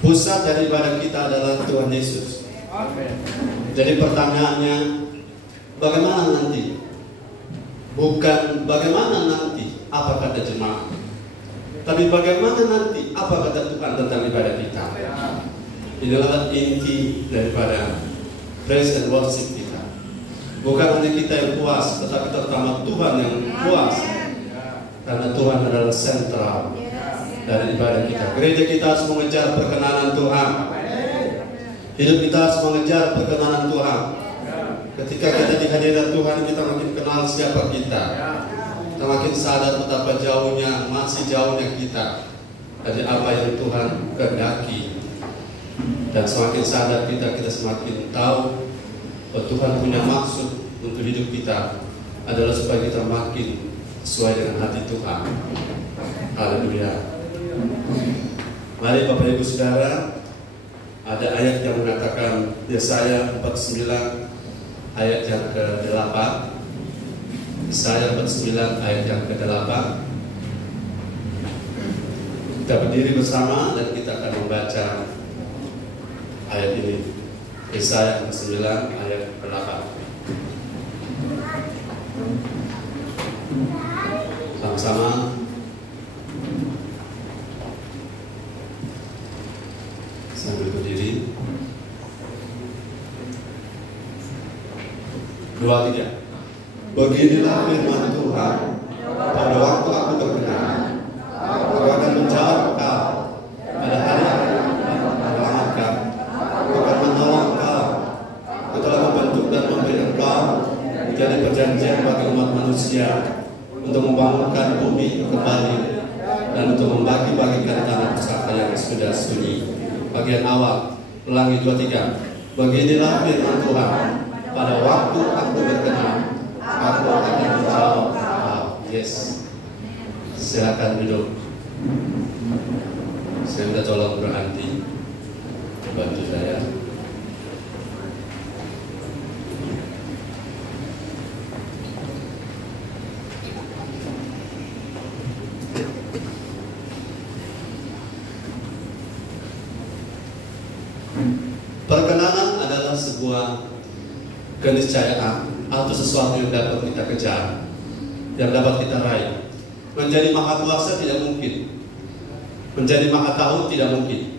Pusat dari ibadah kita adalah Tuhan Yesus. Jadi pertanyaannya, bagaimana nanti? Bukan bagaimana nanti, apa kata jemaat, tapi bagaimana nanti, apa kata Tuhan tentang ibadah kita. Inilah inti daripada praise and worship kita. Bukan hanya kita yang puas, tetapi terutama Tuhan yang puas. Karena Tuhan adalah sentral dari ibadah kita. Gereja kita harus mengejar perkenanan Tuhan. Hidup kita harus mengejar perkenanan Tuhan. Ketika kita di hadirat Tuhan, kita makin kenal siapa kita. Kita makin sadar betapa jauhnya, masih jauhnya kita dari apa yang Tuhan kehendaki. Dan semakin sadar kita semakin tahu bahwa Tuhan punya maksud untuk hidup kita adalah supaya kita makin sesuai dengan hati Tuhan. Haleluya. Mari Bapak Ibu Saudara, ada ayat yang mengatakan Yesaya 49 ayat yang ke-8. Yesaya 49 ayat yang ke-8. Kita berdiri bersama dan kita akan membaca ayat ini. Yesaya 49 ayat ke-8. Sama-sama. Sambil berdiri. 2, 3. Beginilah firman Tuhan, pada waktu aku berkenan, aku akan menjawab kau. Pada hari aku menyelamatkan, aku akan menolong kau. Aku telah membentuk dan memberi engkau menjadi perjanjian bagi umat manusia, untuk membangunkan bumi kembali dan untuk membagi-bagikan tanah pusaka yang sudah sunyi. Bagian awal, ulangi 2, 3. Beginilah firman Tuhan, pada waktu aku berkenan, aku akan menjawab kau. Yes. Silakan duduk. Saya minta tolong berhenti, bantu saya. Perkenanan adalah sebuah keniscayaan atau sesuatu yang dapat kita kejar, yang dapat kita raih. Menjadi maha kuasa tidak mungkin, menjadi maha tahu tidak mungkin,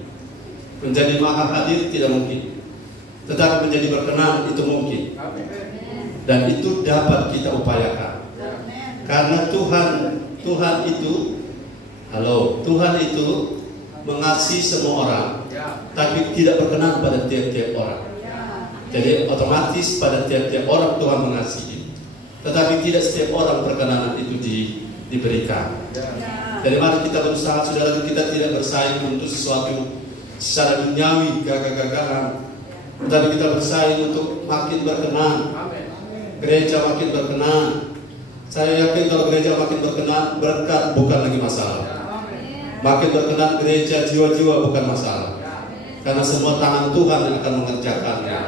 menjadi maha hadir tidak mungkin, tetapi menjadi berkenan itu mungkin, dan itu dapat kita upayakan. Karena Tuhan itu mengasihi semua orang, tapi tidak berkenan pada tiap-tiap orang. Jadi otomatis pada tiap-tiap orang Tuhan mengasihi, tetapi tidak setiap orang perkenanan itu diberikan. Jadi mari kita berusaha, saudara, kita tidak bersaing untuk sesuatu secara duniawi, gagah-gagahan, tetapi kita bersaing untuk makin berkenan. Gereja makin berkenan. Saya yakin kalau gereja makin berkenan, berkat bukan lagi masalah. Makin berkenan gereja, jiwa-jiwa bukan masalah. Karena semua tangan Tuhan yang akan mengerjakannya.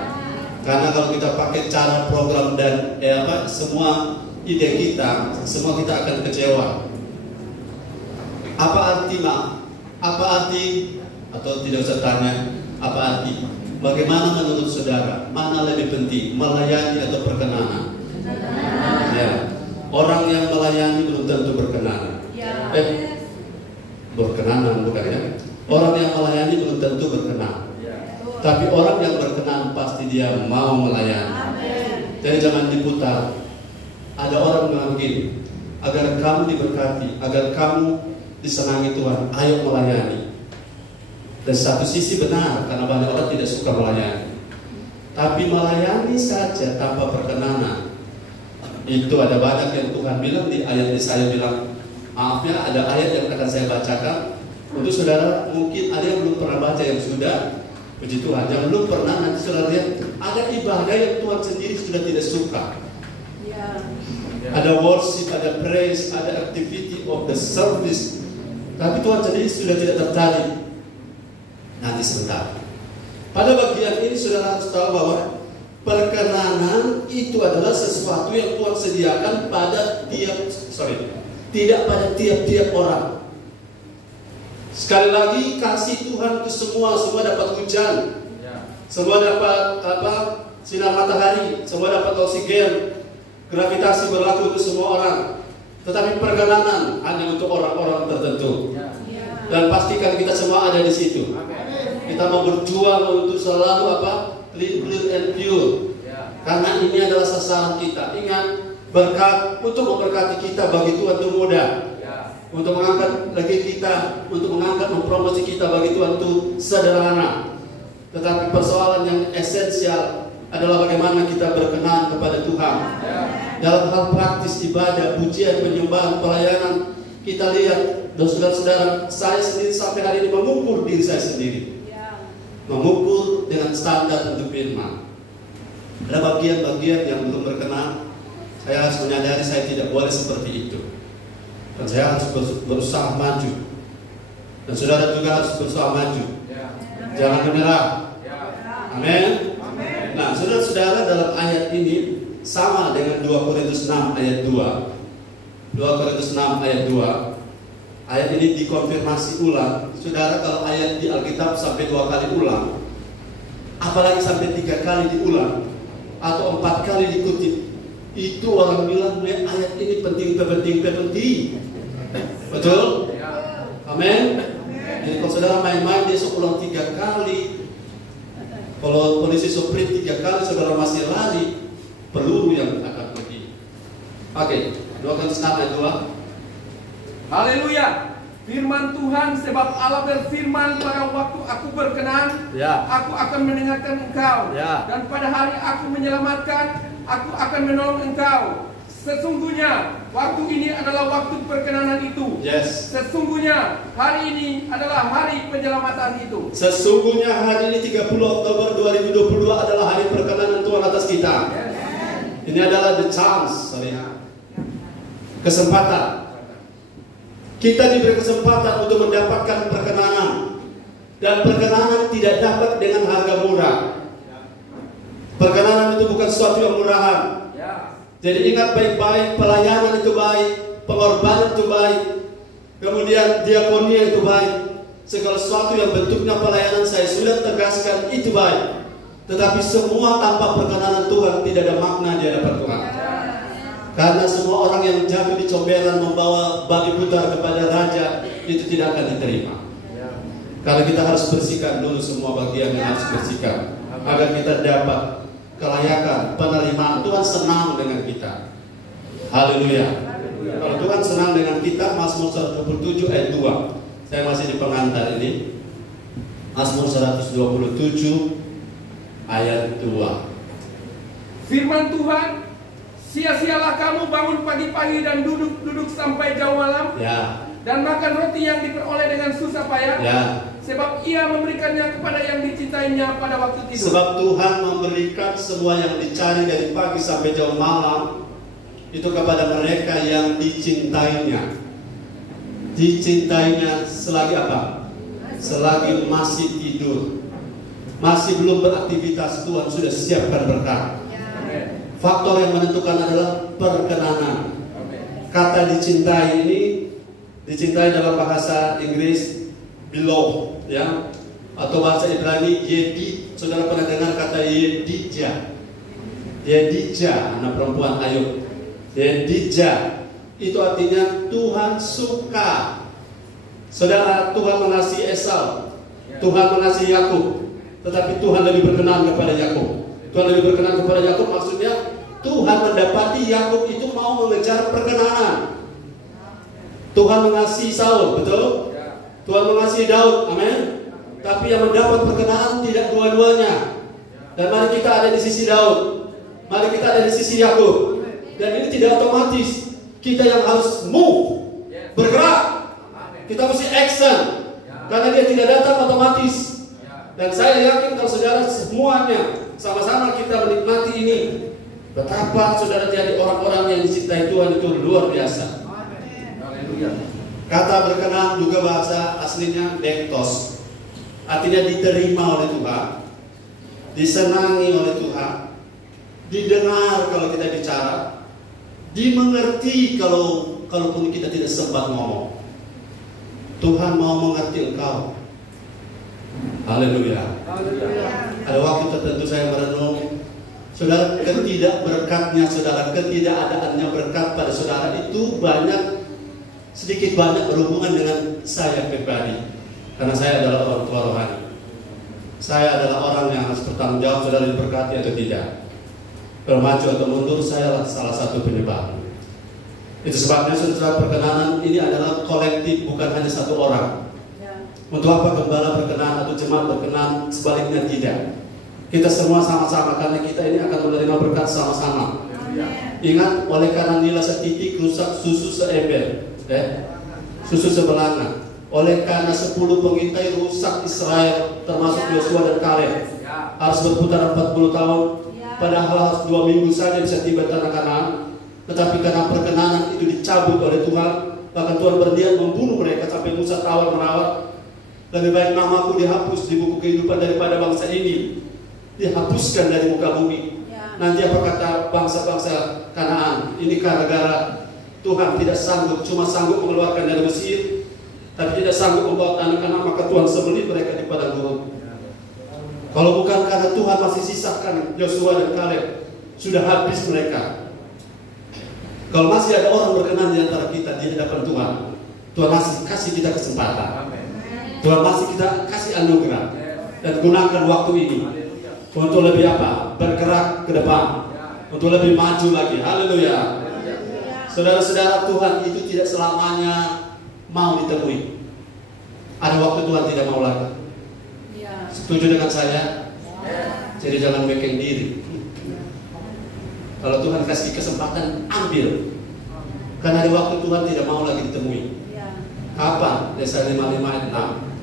Karena kalau kita pakai cara program dan semua ide kita, semua kita akan kecewa. Apa arti atau tidak usah tanya apa arti? Bagaimana menurut saudara? Mana lebih penting, melayani atau perkenanan? Ya, orang yang melayani belum tentu berkenan. Berkenanan bukan ya? Orang yang melayani belum tentu berkenan. Tapi orang yang berkenan pasti dia mau melayani. Jadi jangan diputar. Ada orang bilang begini, agar kamu diberkati, agar kamu disenangi Tuhan, ayo melayani. Dan satu sisi benar, karena banyak orang tidak suka melayani. Tapi melayani saja tanpa perkenanan, itu ada banyak yang Tuhan bilang di ayat ini. Saya bilang, maafnya ada ayat yang akan saya bacakan. Untuk saudara mungkin ada yang belum pernah baca, yang sudah, puji Tuhan. Yang belum pernah, nanti saudara lihat ada ibadah yang Tuhan sendiri sudah tidak suka. Ada worship, ada praise, ada activity of the service, tapi Tuhan sendiri sudah tidak tertarik. Nanti sebentar. Pada bagian ini saudara harus tahu bahwa perkenanan itu adalah sesuatu yang Tuhan sediakan pada tidak pada tiap-tiap orang. Sekali lagi, kasih Tuhan itu semua dapat hujan, semua dapat sinar matahari, semua dapat oksigen, gravitasi berlaku untuk semua orang. Tetapi perkenanan hanya untuk orang-orang tertentu. Dan pastikan kita semua ada di situ. Kita mau berjuang untuk selalu clear and pure. Karena ini adalah sasaran kita. Ingat, berkat untuk memberkati kita bagi Tuhan itu mudah. Untuk mengangkat lagi kita, untuk mengangkat mempromosi kita bagi Tuhan itu sederhana. Tetapi persoalan yang esensial adalah bagaimana kita berkenan kepada Tuhan. Dalam hal praktis ibadah, pujian, penyembahan, pelayanan, kita lihat, dan saudara-saudara, saya sendiri sampai hari ini mengukur diri saya sendiri. Mengukur dengan standar untuk firman. Ada bagian-bagian yang belum berkenan, saya harus menyadari saya tidak boleh seperti itu. Dan saya harus berusaha maju. Dan saudara juga harus berusaha maju. Jangan menyerah. Amin. Nah, saudara-saudara, dalam ayat ini sama dengan 2 Korintus 6 ayat 2. 2 Korintus 6 ayat 2. Ayat ini dikonfirmasi ulang. Saudara, kalau ayat di Alkitab sampai 2 kali ulang, apalagi sampai 3 kali diulang atau 4 kali dikutip, itu orang bilang ayat ini penting. Betul? Amin. Jadi kalau saudara main-main dia ulang 3 kali, kalau polisi soprit 3 kali saudara masih lari, peluru yang akan pergi. Oke, 2 Korintus 6 ayat 2. Haleluya. Firman Tuhan, sebab Allah berfirman, pada waktu aku berkenan, aku akan mendengarkan engkau, dan pada hari aku menyelamatkan, aku akan menolong engkau. Sesungguhnya waktu ini adalah waktu perkenanan itu. Sesungguhnya hari ini adalah hari penyelamatan itu. Sesungguhnya hari ini 30 Oktober 2022 adalah hari perkenanan Tuhan atas kita. Ini adalah the chance, kesempatan. Kita diberi kesempatan untuk mendapatkan perkenanan. Dan perkenanan tidak dapat dengan harga murah. Perkenanan itu bukan sesuatu yang murahan. Jadi ingat baik-baik, pelayanan itu baik, pengorbanan itu baik, kemudian diakonia itu baik. Segala sesuatu yang bentuknya pelayanan saya sudah tegaskan itu baik. Tetapi semua tanpa perkenanan Tuhan tidak ada makna di hadapan Tuhan. Karena semua orang yang jatuh di comberan membawa babi putar kepada raja, itu tidak akan diterima. Karena kita harus bersihkan dulu semua bagian yang harus bersihkan, agar kita dapat kelayakan, penerimaan. Tuhan senang dengan kita. Haleluya. Kalau Tuhan senang dengan kita, Mazmur 127 ayat 2. Saya masih di pengantar ini. Mazmur 127 ayat 2. Firman Tuhan, sia-sialah kamu bangun pagi-pagi dan duduk sampai jauh malam, dan makan roti yang diperoleh dengan susah payah. Sebab ia memberikannya kepada yang dicintainya pada waktu tidur. Sebab Tuhan memberikan semua yang dicari dari pagi sampai jauh malam itu kepada mereka yang dicintainya. Dicintainya selagi apa? Selagi masih tidur, masih belum beraktivitas, Tuhan sudah siapkan berkat. Faktor yang menentukan adalah perkenanan. Kata dicintai ini, dicintai dalam bahasa Inggris beloved, atau bahasa Ibrani yedid. Saudara pernah dengar kata yedidja? Yedidja, anak perempuan Ayub. Yedidja itu artinya Tuhan suka. Saudara, Tuhan mengasihi Esau, Tuhan mengasihi Yakub, tetapi Tuhan lebih berkenan kepada Yakub. Tuhan lebih berkenan kepada Yakub, maksudnya Tuhan mendapati Yakub itu mau mengejar perkenanan. Tuhan mengasihi Saul, betul? Tuhan mengasihi Daud, amin. Tapi yang mendapat perkenanan tidak dua-duanya. Dan mari kita ada di sisi Daud, mari kita ada di sisi Yakub. Dan ini tidak otomatis. Kita yang harus move, bergerak. Kita mesti action, karena dia tidak datang otomatis. Dan saya yakin kalau saudara semuanya sama-sama kita menikmati ini, betapa saudara jadi orang-orang yang dicintai Tuhan itu luar biasa. Kata berkenan juga bahasa aslinya dektos, artinya diterima oleh Tuhan, disenangi oleh Tuhan, didengar kalau kita bicara, dimengerti kalaupun kita tidak sempat ngomong. Tuhan mau mengerti engkau. Haleluya. Ada waktu tertentu saya merenung, saudara, ketidakberkatnya saudara, ketidakadaannya berkat pada saudara itu sedikit banyak berhubungan dengan saya pribadi. Karena saya adalah orang tua rohani. Saya adalah orang yang harus bertanggung jawab saudara diberkati atau tidak. Bermaju atau mundur, saya salah satu penyebab. Itu sebabnya saudara, perkenanan ini adalah kolektif, bukan hanya satu orang. Untuk apa gembala berkenan atau jemaat berkenan? Sebaliknya tidak. Kita semua sama-sama, karena kita ini akan menerima berkat sama-sama. Ingat, oleh karena nila setitik rusak susu seember, susu sebelanga. Oleh karena 10 pengintai rusak Israel, termasuk Yosua dan Kaleb, harus berputar 40 tahun. Padahal harus 2 minggu saja bisa tiba tanah Kanaan. Tetapi karena perkenanan itu dicabut oleh Tuhan, bahkan Tuhan berniat membunuh mereka sampai Musa tawar menawar. Lebih baik namaku dihapus di buku kehidupan daripada bangsa ini dihapuskan dari muka bumi. Nanti apa kata bangsa-bangsa Kanaan? Ini gara-gara Tuhan tidak sanggup, cuma sanggup mengeluarkan dari Mesir, tapi tidak sanggup membawa anak-anak, maka Tuhan sembelih mereka di padang gurun. Kalau bukan karena Tuhan masih sisakan Yosua dan Kaleb, sudah habis mereka. Kalau masih ada orang berkenan di antara kita di hadapan Tuhan, Tuhan masih kasih kita kesempatan. Tuhan masih kita kasih anugerah, dan gunakan waktu ini untuk lebih apa? Bergerak ke depan, untuk lebih maju lagi. Haleluya. Saudara-saudara, Tuhan itu tidak selamanya mau ditemui. Ada waktu Tuhan tidak mau lagi. Setuju dengan saya? Jadi jangan bikin diri. Kalau Tuhan kasih kesempatan, ambil. Karena ada waktu Tuhan tidak mau lagi ditemui. Kapan? Yesaya 55 ayat 6.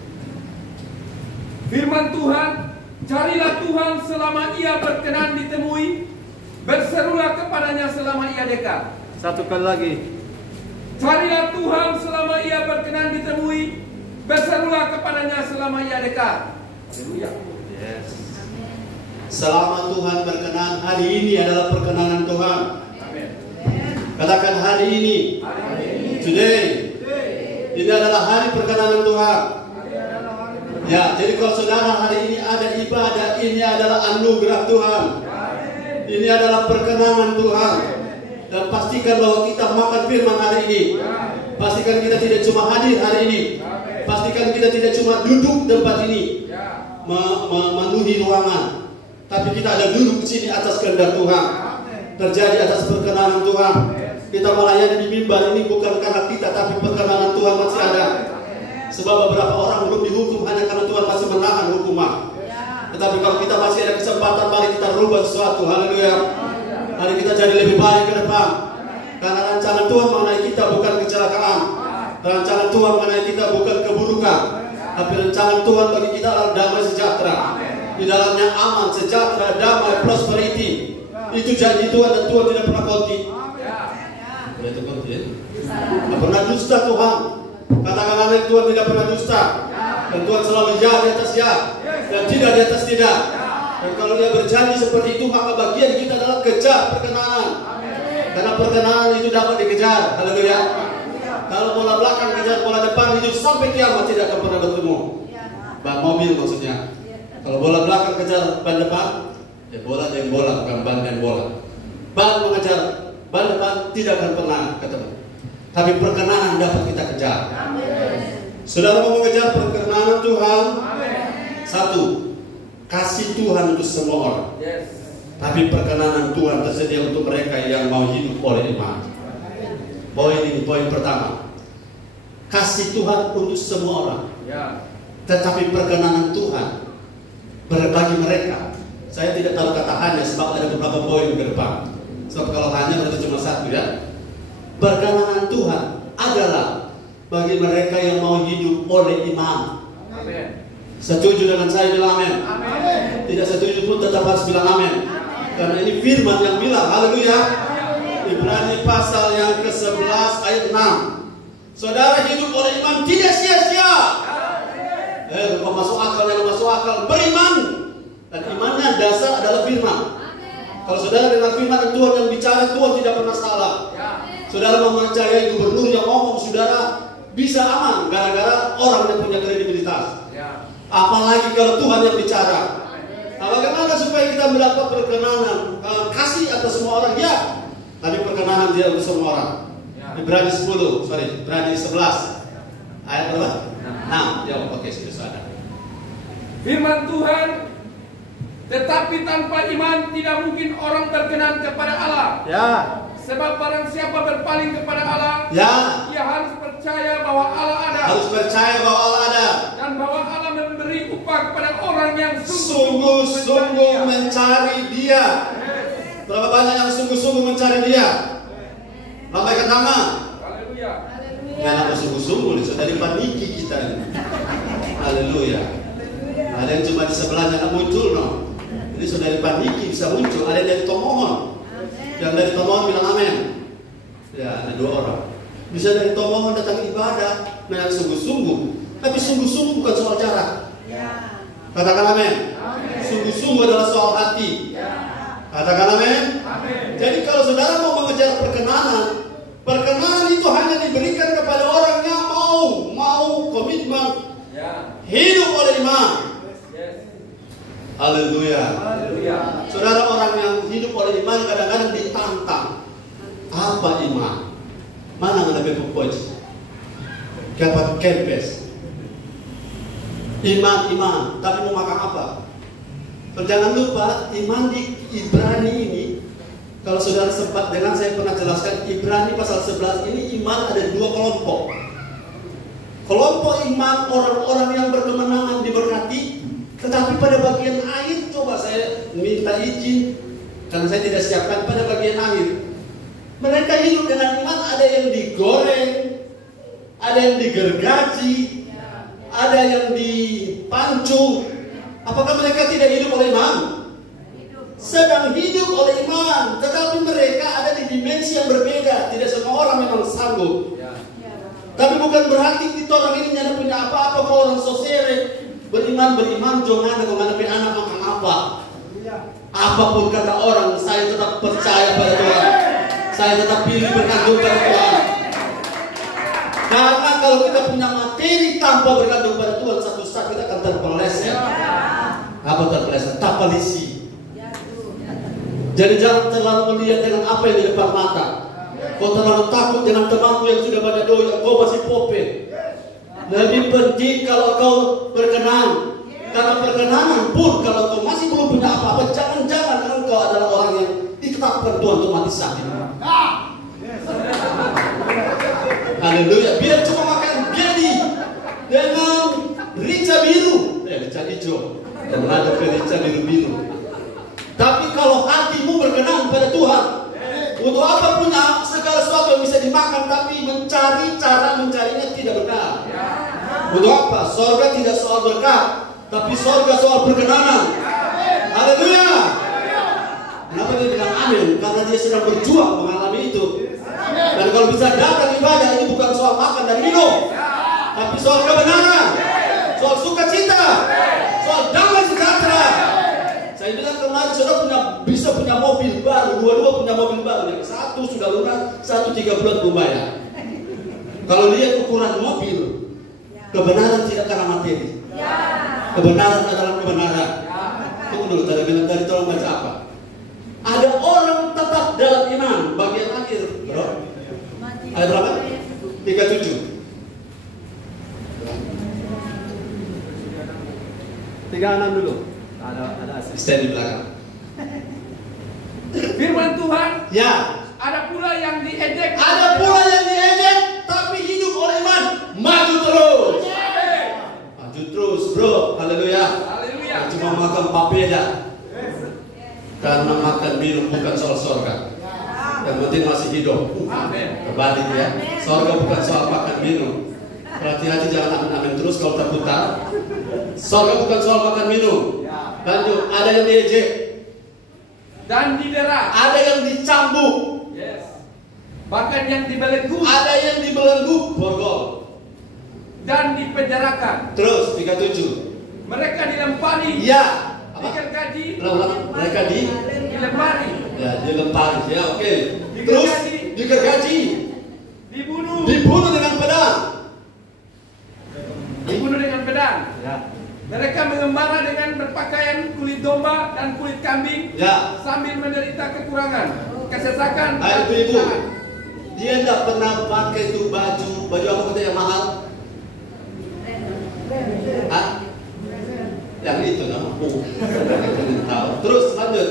Firman Tuhan, carilah Tuhan selama ia berkenan ditemui, berserulah kepadanya selama ia dekat. Satu kali lagi. Carilah Tuhan selama ia berkenan ditemui, berserulah kepadanya selama ia dekat. Haleluya. Yes. Selama Tuhan berkenan, hari ini adalah perkenanan Tuhan. Amin. Katakan hari ini. Today. Ini adalah hari perkenanan Tuhan. Ya, jadi kalau saudara hari ini ada ibadah, ini adalah anugerah Tuhan. Ini adalah perkenanan Tuhan. Dan pastikan bahwa kita makan firman hari ini. Pastikan kita tidak cuma hadir hari ini. Pastikan kita tidak cuma duduk tempat ini memenuhi ruangan, tapi kita ada duduk di sini atas kehendak Tuhan. Terjadi atas perkenanan Tuhan. Kita melayani di mimbar ini bukan karena kita, tapi perkenanan Tuhan masih ada. Sebab beberapa orang belum dihukum hanya karena Tuhan masih menahan hukuman. Tetapi kalau kita masih ada kesempatan, mari kita rubah sesuatu. Haleluya. Mari kita jadi lebih baik ke depan. Karena rancangan Tuhan mengenai kita bukan kecelakaan. Rancangan Tuhan mengenai kita bukan keburukan. Tapi rancangan Tuhan bagi kita adalah damai sejahtera. Di dalamnya aman, sejahtera, damai, prosperity. Itu janji Tuhan, dan Tuhan tidak pernah konti. Tidak pernah dusta Tuhan. Katakan amin, Tuhan tidak pernah dusta. Dan Tuhan selalu ya di atas ya, dan tidak di atas tidak. Dan kalau dia berjanji seperti itu, maka bagian kita adalah kejar perkenanan. Karena perkenanan itu dapat dikejar. Haleluya. Kalau bola belakang kejar bola depan, hidup sampai kiamat tidak akan pernah bertemu. Ban mobil maksudnya. Kalau bola belakang kejar ban depan, ya bola dengan bola, bukan ban dan bola. Ban mengejar ban depan tidak akan pernah ketemu. Tapi perkenanan dapat kita kejar. Saudara mau mengejar perkenanan Tuhan? Satu, kasih Tuhan untuk semua orang. Tapi perkenanan Tuhan tersedia untuk mereka yang mau hidup oleh iman. Poin pertama, kasih Tuhan untuk semua orang. Tetapi perkenanan Tuhan bagi mereka. Saya tidak tahu kata hanya, sebab ada beberapa poin ke depan. Sebab kalau hanya berarti cuma satu ya. Perkenanan Tuhan adalah bagi mereka yang mau hidup oleh iman. Amin. Setuju dengan saya bilang amin. Tidak setuju pun tetap harus bilang amin. Karena ini firman yang bilang, haleluya. Ibrani pasal yang ke-11 ayat 6. Saudara hidup oleh iman tidak sia-sia. Masuk akal yang masuk akal, beriman. Dan imannya dasar adalah firman. Kalau saudara dengar firman Tuhan yang bicara, Tuhan tidak pernah salah. Saudara mempercayai gubernur yang ngomong, saudara bisa aman gara-gara Apalagi kalau Tuhan yang bicara. Nah, bagaimana supaya kita mendapat perkenanan? Kasih atas semua orang, ya. Tapi perkenanan dia untuk semua orang. Ibrani 11 ayat berapa? 6. Ya, oke, sudah ada. Firman Tuhan, tetapi tanpa iman tidak mungkin orang berkenan kepada Allah. Ya. Sebab barang siapa berpaling kepada Allah, ya, ia harus percaya bahwa Allah ada. Harus percaya bahwa Allah ada. Dan bahwa Allah memberi upah kepada orang yang sungguh-sungguh mencari Dia. Berapa banyak yang sungguh-sungguh mencari Dia? Lambaikan tangan. Haleluya. Nggak nama sungguh-sungguh, sudah dipaniki kita ini. Haleluya. Ada yang cuma di sebelahnya nggak muncul, no. Ini sudah dipaniki bisa muncul. Ada yang dari Tomohon. Yang dari Tomohon bilang amin. Ya, ada 2 orang. Bisa dari Tomohon datang ibadah, nah sungguh-sungguh. Tapi sungguh-sungguh bukan soal jarak. Katakan amin. Sungguh-sungguh adalah soal hati. Katakan amin. Jadi kalau saudara mau mengejar perkenanan, perkenanan itu hanya diberikan kepada orang yang mau komitmen hidup oleh iman. Haleluya. Saudara, orang yang hidup oleh iman kadang-kadang ditantang. Apa iman? Mana yang lebih kuat? Dapat kempes. Iman, tapi mau makan apa? Jangan lupa, iman di Ibrani ini, kalau saudara sempat dengan saya pernah jelaskan, Ibrani pasal 11 ini iman ada 2 kelompok. Kelompok iman orang-orang yang berkemenangan diberkati, tetapi pada bagian akhir, coba saya minta izin, karena saya tidak siapkan pada bagian akhir. Mereka hidup dengan iman, ada yang digoreng, ada yang digergaji, ada yang dipancung. Apakah mereka tidak hidup oleh iman? Sedang hidup oleh iman, tetapi mereka ada di dimensi yang berbeda. Tidak semua orang memang sanggup. Tapi bukan berarti kita orang ini tidak punya apa-apa. Kalau orang sosere beriman jangan menghadapi anak makan apa. Apapun kata orang, saya tetap percaya pada Tuhan. Saya tetap pilih bergantung pada Tuhan. Karena kalau kita punya materi tanpa bergantung pada Tuhan, satu saat kita akan terpeleset. Apa terpeleset? Tapalisi. Jadi jangan terlalu melihat dengan apa yang di depan mata. Kau terlalu takut dengan temanmu yang sudah banyak dosa, kau masih pope. Lebih penting kalau kau berkenan. Karena perkenanan pun kalau kau masih belum punya apa-apa, jangan-jangan engkau adalah orang yang ditetapkan Tuhan untuk mati sakit. Haleluya. Biar cuma makan jadi dengan rica biru, rica hijau, dan ada rica biru-biru. Tapi kalau hatimu berkenan pada Tuhan, untuk apa punya segala sesuatu yang bisa dimakan, tapi mencari cara mencarinya tidak benar. Untuk apa? Sorga tidak soal berkat, tapi sorga soal perkenanan. Haleluya. Kenapa dia bilang amin? Karena dia sedang berjuang mengalami itu. Dan kalau bisa datang ibadah, ini bukan soal makan dan minum, tapi soal kebenaran, soal sukacita, soal damai sejahtera. Saya bilang kemarin saudara bisa punya mobil baru, dua-dua punya mobil baru. Yang satu sudah lunas, satu 3 bulan belum bayar. Kalau lihat ukuran mobil, kebenaran tidak karena materi. Kebenaran adalah kebenaran. Tunggu dulu, tadi tolong baca apa? Ada orang tetap dalam iman. Bagian akhir, bro. Ayat berapa? 37. 36 dulu. Ada asisten di belakang. Firman Tuhan. Ya. Ada pula yang diejek. Ada pula yang diejek, tapi hidup oleh iman. Maju terus. Maju terus, bro. Haleluya. Haleluya. Cuma makan papeda. Karena makan minum bukan soal sorga. Yang penting masih hidup. Kembali ya. Sorga bukan soal makan minum. Hati-hati jangan amin-amin terus kalau terputar. Sorga bukan soal makan minum. Lanjut, ada yang diejek dan didera. Ada yang dicambuk. Yes. Bahkan yang dibelenggu. Ada yang dibelenggu, borgol. Dan dipenjarakan. Terus 37. Mereka dilempari. Ya. Digergaji. Mereka dilempari. Ya, dilempari. Ya, oke. Terus digergaji. Dibunuh. Dibunuh dengan pedang. Dibunuh dengan pedang. Ya. Mereka mengembara dengan berpakaian kulit domba dan kulit kambing, sambil menderita kekurangan, kesesakan. Ibu, dia tidak pernah pakai itu baju apa kata yang mahal? Yang itu nama. Terus lanjut.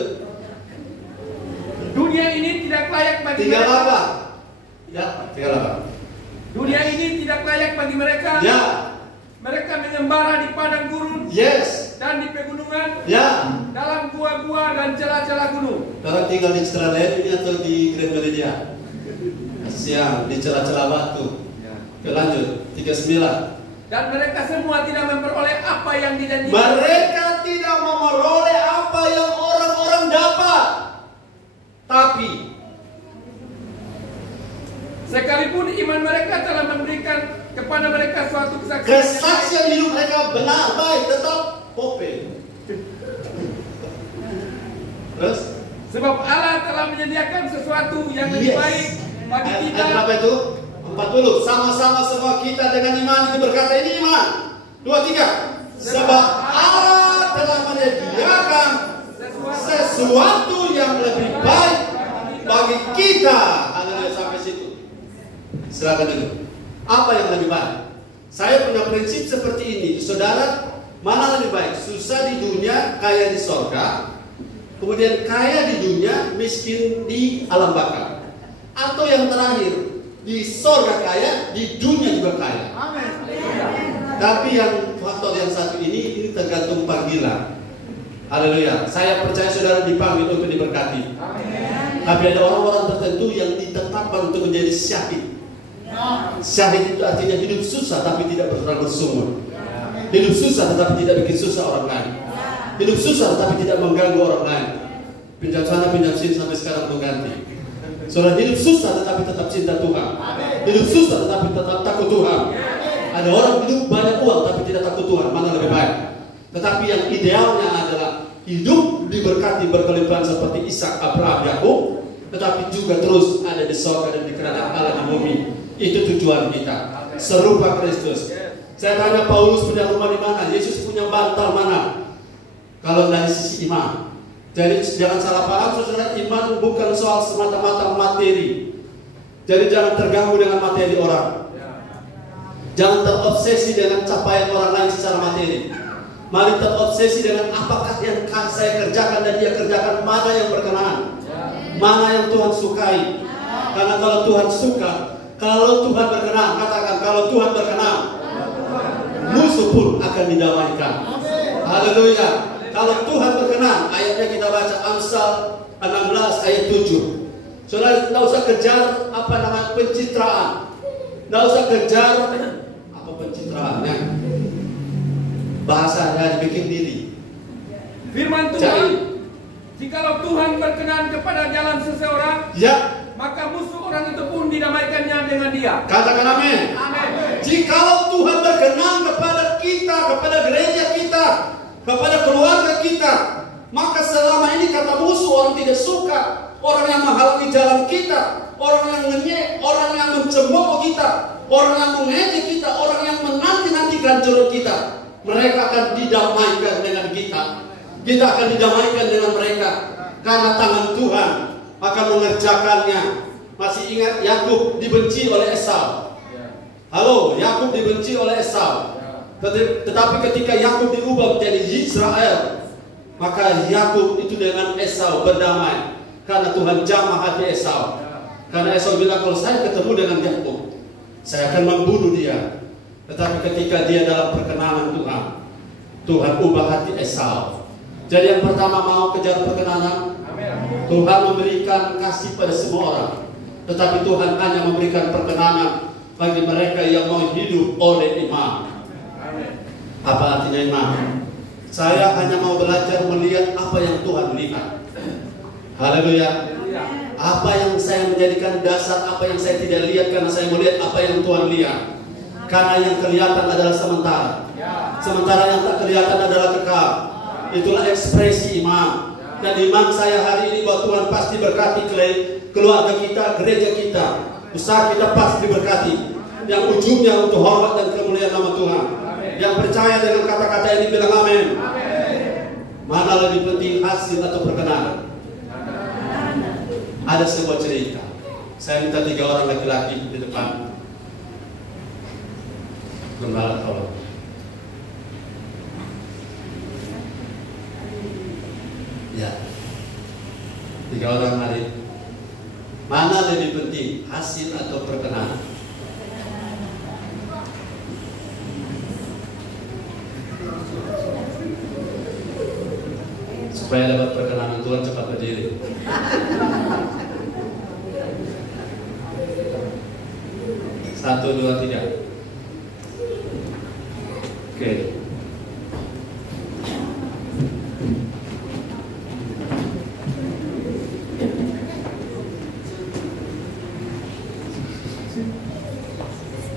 Dunia ini tidak layak bagi mereka. Dunia ini tidak layak bagi mereka. Mereka mengembara di padang gurun, dan di pegunungan, dalam gua-gua dan celah-celah gunung. Kalau tinggal di Australia ini atau di Grand Melia? Siang di celah-celah batu. Lanjut 39. Dan mereka semua tidak memperoleh apa yang dijanjikan. Mereka tidak memperoleh apa yang orang-orang dapat. Tapi sekalipun iman mereka telah memberikan kepada mereka suatu kesaksian hidup mereka benar, baik, tetap pope. Terus? Sebab Allah telah menyediakan sesuatu yang lebih baik bagi kita. Apa itu? 40. Sama-sama semua kita dengan iman itu berkata, ini iman. 2, 3. Sebab Allah telah menyediakan sesuatu yang lebih baik bagi kita. Haleluya, sampai situ. Silakan dulu. Apa yang lebih baik? Saya punya prinsip seperti ini. Saudara, mana lebih baik? Susah di dunia, kaya di sorga. Kemudian kaya di dunia, miskin di alam baka. Atau yang terakhir, di sorga kaya, di dunia juga kaya. Amin. Tapi yang faktor yang satu ini tergantung panggilan. Haleluya. Saya percaya saudara dipanggil untuk diberkati. Amin. Tapi ada orang-orang tertentu yang ditetapkan untuk menjadi syahid. Syahid itu artinya hidup susah tapi tidak pernah bersumur. Hidup susah tetapi tidak bikin susah orang lain. Hidup susah tetapi tidak mengganggu orang lain. Pinjam sana pinjam sini sampai sekarang belum ganti. Saudara, hidup susah tetapi tetap cinta Tuhan. Hidup susah tetapi tetap takut Tuhan. Ada orang hidup banyak uang tapi tidak takut Tuhan. Mana lebih baik? Tetapi yang idealnya adalah hidup diberkati berkelimpahan seperti Ishak, Abraham, Yakub, tetapi juga terus ada di surga dan di kerajaan Allah di bumi. Itu tujuan kita, serupa Kristus. Saya tanya Paulus punya rumah di mana? Yesus punya bantal mana? Kalau dari sisi iman. Jadi jangan salah paham saudara, iman bukan soal semata-mata materi. Jadi jangan terganggu dengan materi orang. Jangan terobsesi dengan capaian orang lain secara materi. Mari terobsesi dengan apakah yang saya kerjakan dan dia kerjakan, mana yang berkenan, mana yang Tuhan sukai. Karena kalau Tuhan suka, kalau Tuhan berkenan, katakan kalau Tuhan berkenan, musuh pun akan didamaikan. Haleluya. Kalau Tuhan berkenan, ayatnya kita baca Amsal 16 ayat 7. Saudara, tidak usah kejar pencitraan. Tidak usah kejar pencitraannya. Bahasanya dibikin diri. Firman Tuhan, jikalau Tuhan berkenan kepada jalan seseorang, maka musuh orang itu pun didamaikannya dengan dia. Katakan amin. Amin. Jikalau Tuhan berkenan kepada kita, kepada gereja kita, kepada keluarga kita, maka selama ini kata musuh orang tidak suka, orang yang menghalangi jalan kita, orang yang ngenyek, orang yang mencemooh kita, orang yang mengejek kita, orang yang menanti-nantikan jeruk kita, mereka akan didamaikan dengan kita. Kita akan didamaikan dengan mereka karena tangan Tuhan akan mengerjakannya. Masih ingat Yakub dibenci oleh Esau? Halo, Yakub dibenci oleh Esau. Tetapi ketika Yakub diubah menjadi Israel, maka Yakub itu dengan Esau berdamai karena Tuhan jamah hati Esau. Karena Esau bilang, kalau saya ketemu dengan Yakub, saya akan membunuh dia. Tetapi ketika dia dalam perkenanan Tuhan, Tuhan ubah hati Esau. Jadi yang pertama, mau kejar perkenanan. Tuhan memberikan kasih pada semua orang, tetapi Tuhan hanya memberikan perkenanan bagi mereka yang mau hidup oleh iman. Apa artinya iman? Saya hanya mau belajar melihat apa yang Tuhan lihat. Haleluya. Apa yang saya menjadikan dasar, apa yang saya tidak lihat, karena saya melihat apa yang Tuhan lihat. Karena yang kelihatan adalah sementara, sementara yang tak kelihatan adalah kekal. Itulah ekspresi iman. Dan iman saya hari ini bahwa Tuhan pasti berkati keluarga kita, gereja kita, usaha kita pasti diberkati. Yang ujungnya untuk hormat dan kemuliaan nama Tuhan. Yang percaya dengan kata-kata ini bilang amin. Mana lebih penting, hasil atau perkenanan? Ada sebuah cerita. Saya minta 3 orang laki-laki di depan. Gembala tolong. Ya. 3 orang hari. Mana lebih penting, hasil atau perkenanan? Supaya dapat perkenanan Tuhan, cepat berdiri. Satu, dua, tiga. Oke.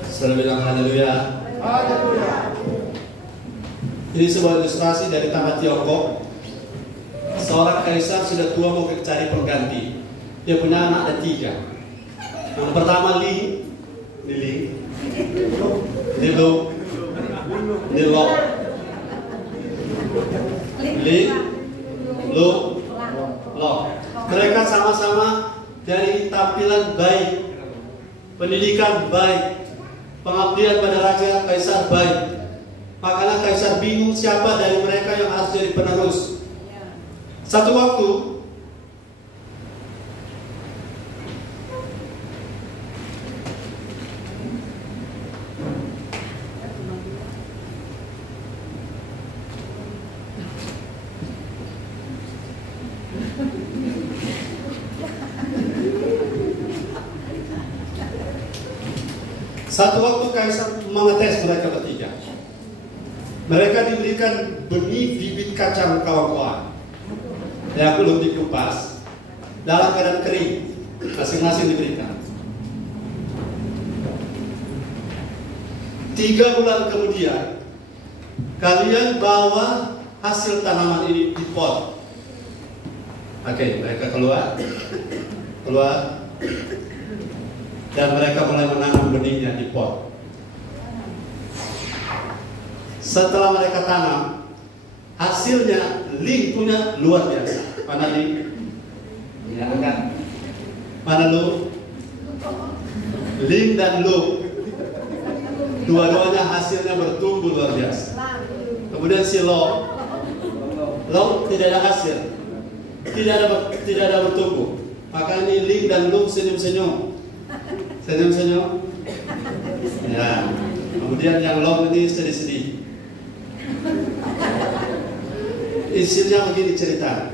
Sudah bilang haleluya. Haleluya. Ini sebuah ilustrasi dari tanah Tiongkok. Seorang kaisar sudah tua mau cari pengganti. Dia punya anak ada 3. Yang pertama Li, Lo, mereka sama-sama dari tampilan baik, pendidikan baik, pengabdian pada raja kaisar baik. Makanya kaisar bingung siapa dari mereka yang harus jadi penerus. Satu waktu kaisar mengetes mereka bertiga. Mereka diberikan benih bibit kacang kawan-kawan yang belum dikupas dalam keadaan kering, masing-masing diberikan. 3 bulan kemudian kalian bawa hasil tanaman ini di pot. Oke, mereka keluar dan mereka mulai menanam benihnya di pot. Setelah mereka tanam, hasilnya Ling punya luar biasa. Mana Ling? Ya, angkat. Mana Lu? Ling dan Lu, dua-duanya hasilnya bertumbuh luar biasa. Kemudian si Lo tidak ada hasil, tidak ada bertumbuh. Maka ini Ling dan Lu senyum-senyum. Ya. Kemudian yang Long ini sedih-sedih. Isinya begini cerita.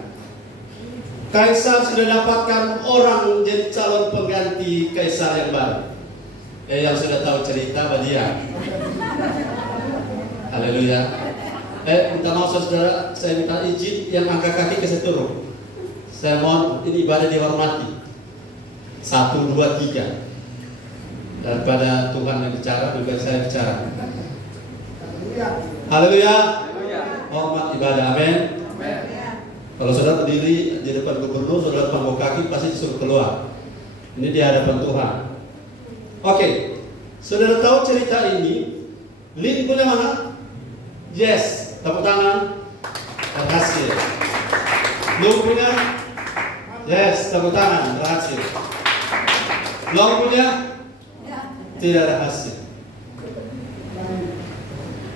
Kaisar sudah dapatkan orang menjadi calon pengganti kaisar yang baru. Yang sudah tahu cerita dia. Haleluya. Minta maaf saudara, saya minta izin yang angkat kaki ke saya turun. Saya mohon ini ibadah dihormati. 1, 2, 3. Daripada Tuhan yang bicara, juga saya bicara. Haleluya. Hormat ibadah, amin. Kalau saudara berdiri di depan gubernur, saudara panggung kaki pasti disuruh keluar. Ini di hadapan Tuhan. Oke, saudara tahu cerita ini? Ling punya mana? Yes, tepuk tangan. Berhasil. Lu punya? Yes, tepuk tangan. Berhasil. Long punya? Tidak ada hasil.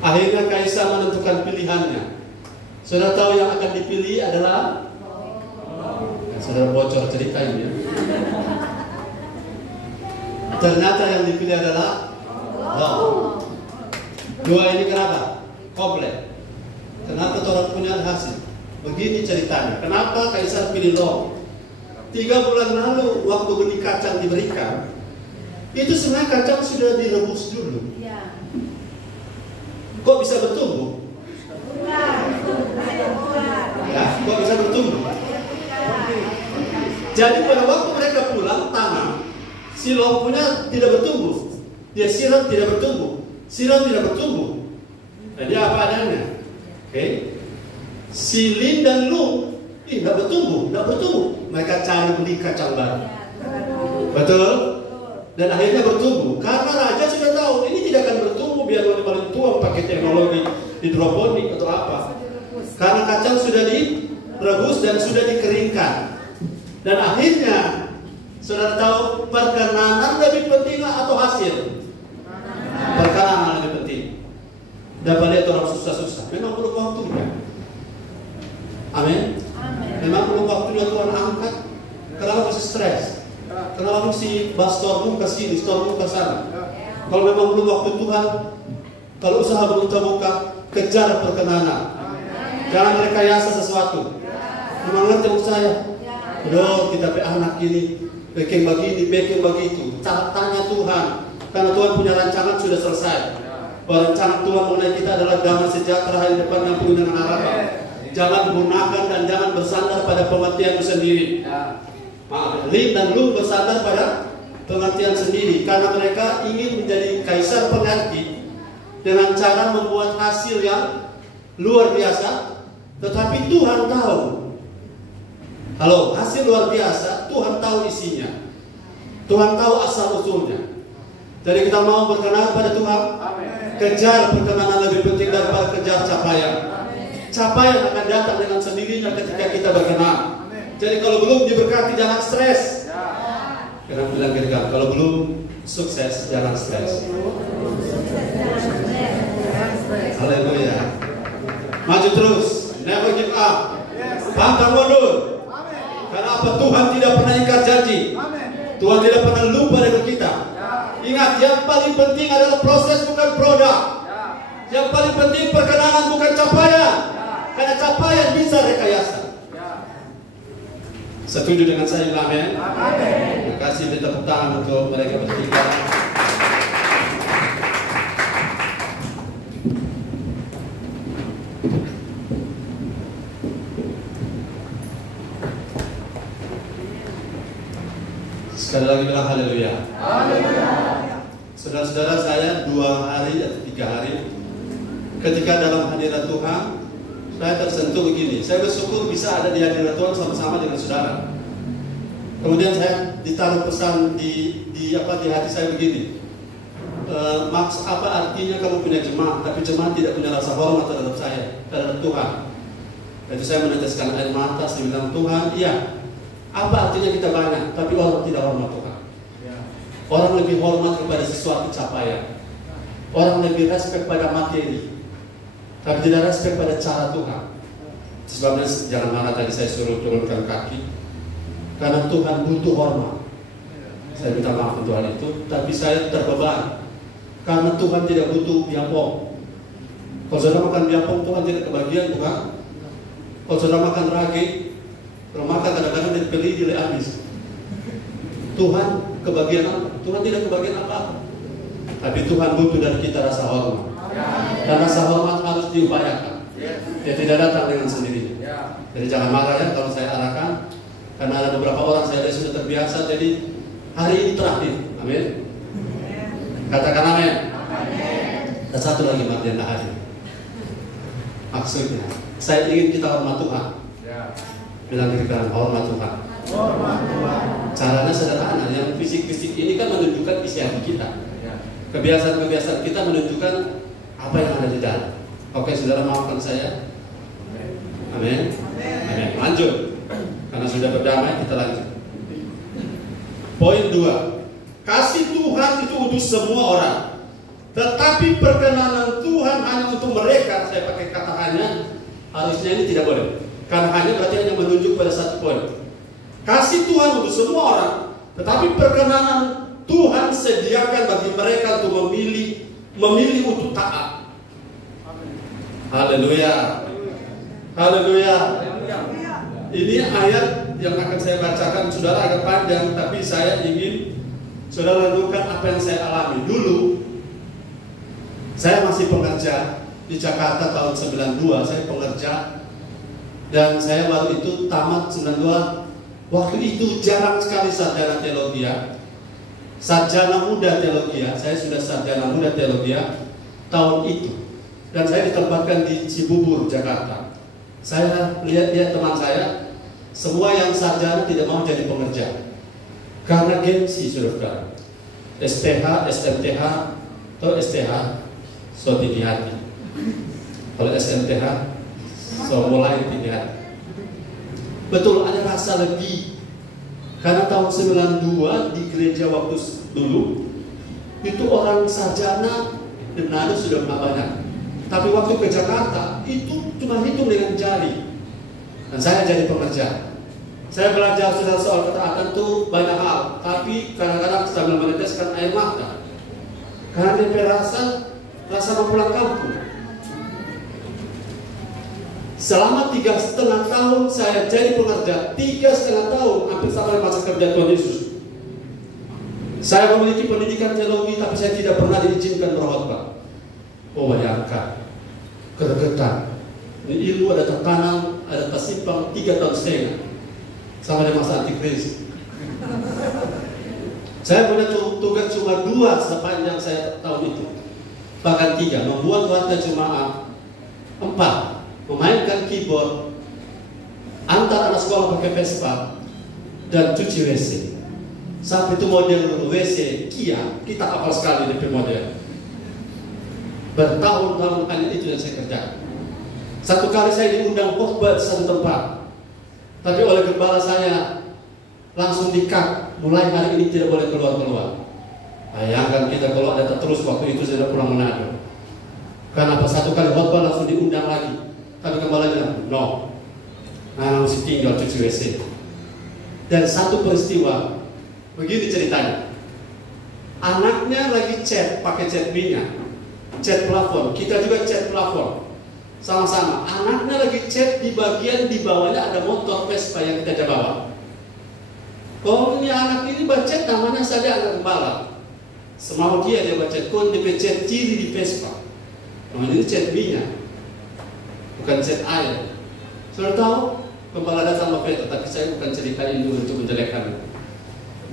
Akhirnya kaisar menentukan pilihannya. Saudara tahu yang akan dipilih adalah? Saudara bocor cerita ini ya. Ternyata yang dipilih adalah Long. 2 ini kenapa? Komplit. Kenapa orang punya hasil? Begini ceritanya. Kenapa kaisar pilih Long? 3 bulan lalu waktu benih kacang diberikan, itu sebenarnya kacang sudah direbus dulu. Kok bisa bertumbuh? Ya, kok bisa bertumbuh? Jadi pada waktu mereka pulang tanam, si Long punya tidak bertumbuh. Dia siram tidak bertumbuh. Siram tidak bertumbuh. Jadi apa adanya? Oke. Si Lin dan Lu tidak bertumbuh. Mereka cari beli kacang baru. Betul? Dan akhirnya bertumbuh. Karena raja sudah tahu ini tidak akan bertumbuh biar lo paling tua pakai teknologi hidroponik atau apa. Karena kacang sudah direbus dan sudah dikeringkan. Dan akhirnya, saudara tahu perkenanan lebih penting atau hasil? Perkenanan lebih penting. Dapat lihat orang susah-susah, memang perlu waktunya. Amin. Memang perlu waktunya Tuhan angkat. Kenapa mesti stres? Kenapa mesti stormu ke sini, stormu ke sana? Kalau memang perlu waktu Tuhan, kalau usaha belum terbuka, kejar perkenanan. Jangan rekayasa sesuatu. Memang ngerti maksud saya? Aduh, kita anak ini bikin begini, bikin begitu. Tanya Tuhan, karena Tuhan punya rancangan sudah selesai. Rancangan Tuhan mengenai kita adalah damai sejahtera hari depan yang penuh dengan harapan. Jangan gunakan dan jangan bersandar pada pengertianmu sendiri. Lim dan Lu bersandar pada pengertian sendiri, karena mereka ingin menjadi kaisar pengerti dengan cara membuat hasil yang luar biasa. Tetapi Tuhan tahu. Halo, hasil luar biasa, Tuhan tahu isinya. Tuhan tahu asal usulnya. Jadi kita mau berkenan pada Tuhan. Kejar perkenanan lebih penting daripada kejar capaian. Capaian akan datang dengan sendirinya ketika kita berkenan. Jadi kalau belum diberkati jangan stres. Karena bilang gitu, kalau belum sukses jangan stres. Haleluya. Maju terus. Never give up. Pantang mundur. Karena apa? Tuhan tidak pernah ingkar janji. Tuhan tidak pernah lupa dengan kita. Ingat, yang paling penting adalah proses, bukan produk. Yang paling penting perkenanan, bukan capaian. Karena capaian bisa rekayasa. Setuju dengan saya? Amin. Terima kasih. Tepuk tangan untuk mereka bertiga. Sekali lagi bilang haleluya. Saudara-saudara, saya 2 hari atau 3 hari ketika dalam hadirat Tuhan, saya tersentuh begini. Saya bersyukur bisa ada di hadirat Tuhan sama-sama dengan saudara. Kemudian saya ditaruh pesan di hati saya begini. Maksud apa artinya kamu punya jemaat, tapi jemaat tidak punya rasa hormat terhadap saya, terhadap Tuhan. Jadi saya meneteskan air mata, saya bilang, Tuhan, iya. Apa artinya kita banyak, tapi orang tidak hormat Tuhan. Orang lebih hormat kepada sesuatu capaian. Orang lebih respect pada materi, tapi tidak respect pada cara Tuhan. Sebabnya jangan marah tadi saya suruh turunkan kaki, karena Tuhan butuh hormat. Saya minta maaf untuk hal itu, tapi saya terbeban karena Tuhan tidak butuh biapong. Kalau saudara makan biapong, Tuhan tidak kebagian, bukan? Kalau saudara makan ragi, kalau makan kadang-kadang dipilih dia habis. Tuhan kebagian apa? Tuhan tidak kebagian apa-apa. Tapi Tuhan butuh dari kita rasa hormat. Dan rasa hormat harus diupayakan. Dia tidak datang dengan sendirinya. Jadi jangan marah ya kalau saya arahkan, karena ada beberapa orang saya sudah terbiasa. Jadi hari ini terakhir. Amin. Katakan amin. Dan satu lagi Mardiana hadir. Maksudnya, saya ingin kita hormat Tuhan. Bilang kita hormat Tuhan. Caranya sederhana. Yang fisik-fisik ini kan menunjukkan isi hati kita. Kebiasaan-kebiasaan kita menunjukkan apa yang ada di dalam. Oke, saudara maafkan saya. Amin. Amin. Lanjut. Karena sudah berdamai, kita lanjut. Poin 2. Kasih Tuhan itu untuk semua orang. Tetapi perkenanan Tuhan hanya untuk mereka. Saya pakai kata hanya. Harusnya ini tidak boleh. Karena hanya berarti hanya menunjuk pada satu poin. Kasih Tuhan untuk semua orang, tetapi perkenanan Tuhan sediakan bagi mereka untuk memilih untuk taat. Haleluya. Haleluya. Ini ayat yang akan saya bacakan, saudara, agak panjang, tapi saya ingin saudara renungkan apa yang saya alami. Dulu saya masih pengerja di Jakarta tahun 92, saya pengerja. Dan saya baru itu tamat 92. Waktu itu jarang sekali sarjana teologi. Sarjana muda teologi. Saya sudah sarjana muda teologi tahun itu. Dan saya ditempatkan di Cibubur, Jakarta. Saya lihat teman saya, semua yang sarjana tidak mau jadi pengerja. Karena gengsi, saudara. STH, SMTH, atau STH. so tinggi hati. Kalau SMTH, so mulai tinggi hati. Betul, ada rasa lebih. Karena tahun 92 di gereja waktu dulu, itu orang sarjana dan nada sudah banyak. Tapi waktu ke Jakarta, itu cuma hitung dengan jari. Dan saya jadi pengerja. Saya belajar soal ketaatan itu banyak hal. Tapi kadang-kadang sambil meneteskan air mata. Karena dia rasa mau pulang kampung. Selama 3,5 tahun saya jadi pengerja, 3,5 tahun hampir sampai masa kerja Tuhan Yesus. Saya memiliki pendidikan teologi, tapi saya tidak pernah diizinkan berkhotbah. Oh, bayangkan, keregetan. Ini ilmu ada tertanam, ada tersimpan 3,5 tahun sampai di masa antikris. Saya punya tugas cuma 2 sepanjang saya tahun itu, bahkan 3, membuat warta jemaah, 4. Memainkan keyboard, antar anak sekolah pakai Vespa, dan cuci WC. Sampai itu model WC Kia, kita hafal sekali DP model. Bertahun-tahun hanya itu yang saya kerjakan. Satu kali saya diundang khotbah di satu tempat, tapi oleh gembala saya langsung di-cut. Mulai hari ini tidak boleh keluar-keluar. Bayangkan kita kalau ada terus waktu itu saya pulang Manado. Kenapa satu kali khotbah langsung diundang lagi? Tapi kembali bilang, no, nah mesti tinggal cuci WC. Dan satu peristiwa, begini ceritanya. Anaknya lagi cat, pakai cat minyak, cat plafon. Kita juga cat plafon, sama-sama. Anaknya lagi cat, di bagian di bawahnya ada motor Vespa yang kita bawa. Oh, ini anak ini baca namanya saja anak gembala. Semau dia baca, kon dia cat ciri di Vespa. Oh, ini cat minyak, bukan cat air. Sudah tahu, gembala datang Mafeta, tapi saya bukan cerita ini untuk menjelekkan